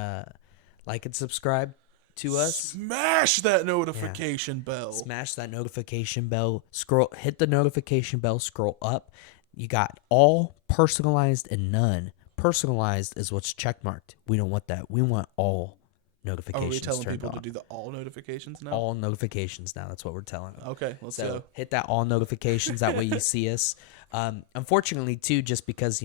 subscribe to us. Smash that notification bell. Smash that notification bell. Hit the notification bell. Scroll up. You got all personalized and none. Personalized is what's checkmarked. We don't want that. We want all notifications. Are we telling turned people on. to do the all notifications now? All notifications now. That's what we're telling them. Okay, let's So go. hit that all notifications. That way you see us. Unfortunately, too, just because,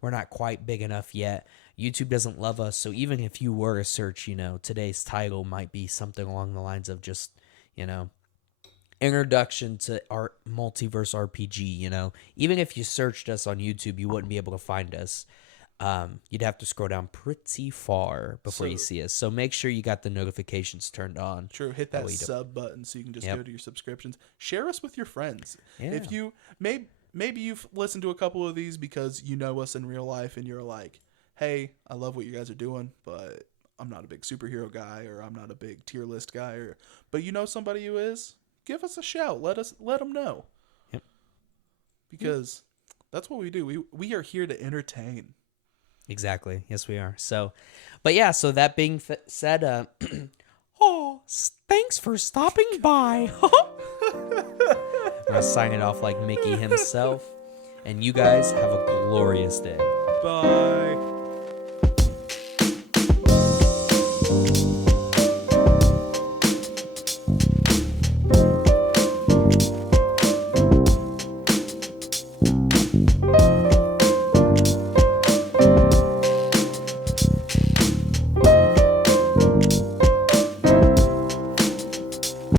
we're not quite big enough yet, YouTube doesn't love us. So even if you were to search, today's title might be something along the lines of just, introduction to our multiverse RPG, even if you searched us on YouTube, you wouldn't be able to find us. You'd have to scroll down pretty far before you see us. So make sure you got the notifications turned on. True. Hit that sub button so you can just go to your subscriptions. Share us with your friends. Yeah. If you maybe you've listened to a couple of these because you know us in real life and you're like, hey, I love what you guys are doing, but I'm not a big superhero guy, or I'm not a big tier list guy, but you know somebody who is, give us a shout. Let them know. Yep. Because that's what we do. We are here to entertain. Exactly. Yes, we are. So, but yeah, so that being said, Oh, thanks for stopping by. I'm going to sign it off like Mickey himself. And you guys have a glorious day. Bye.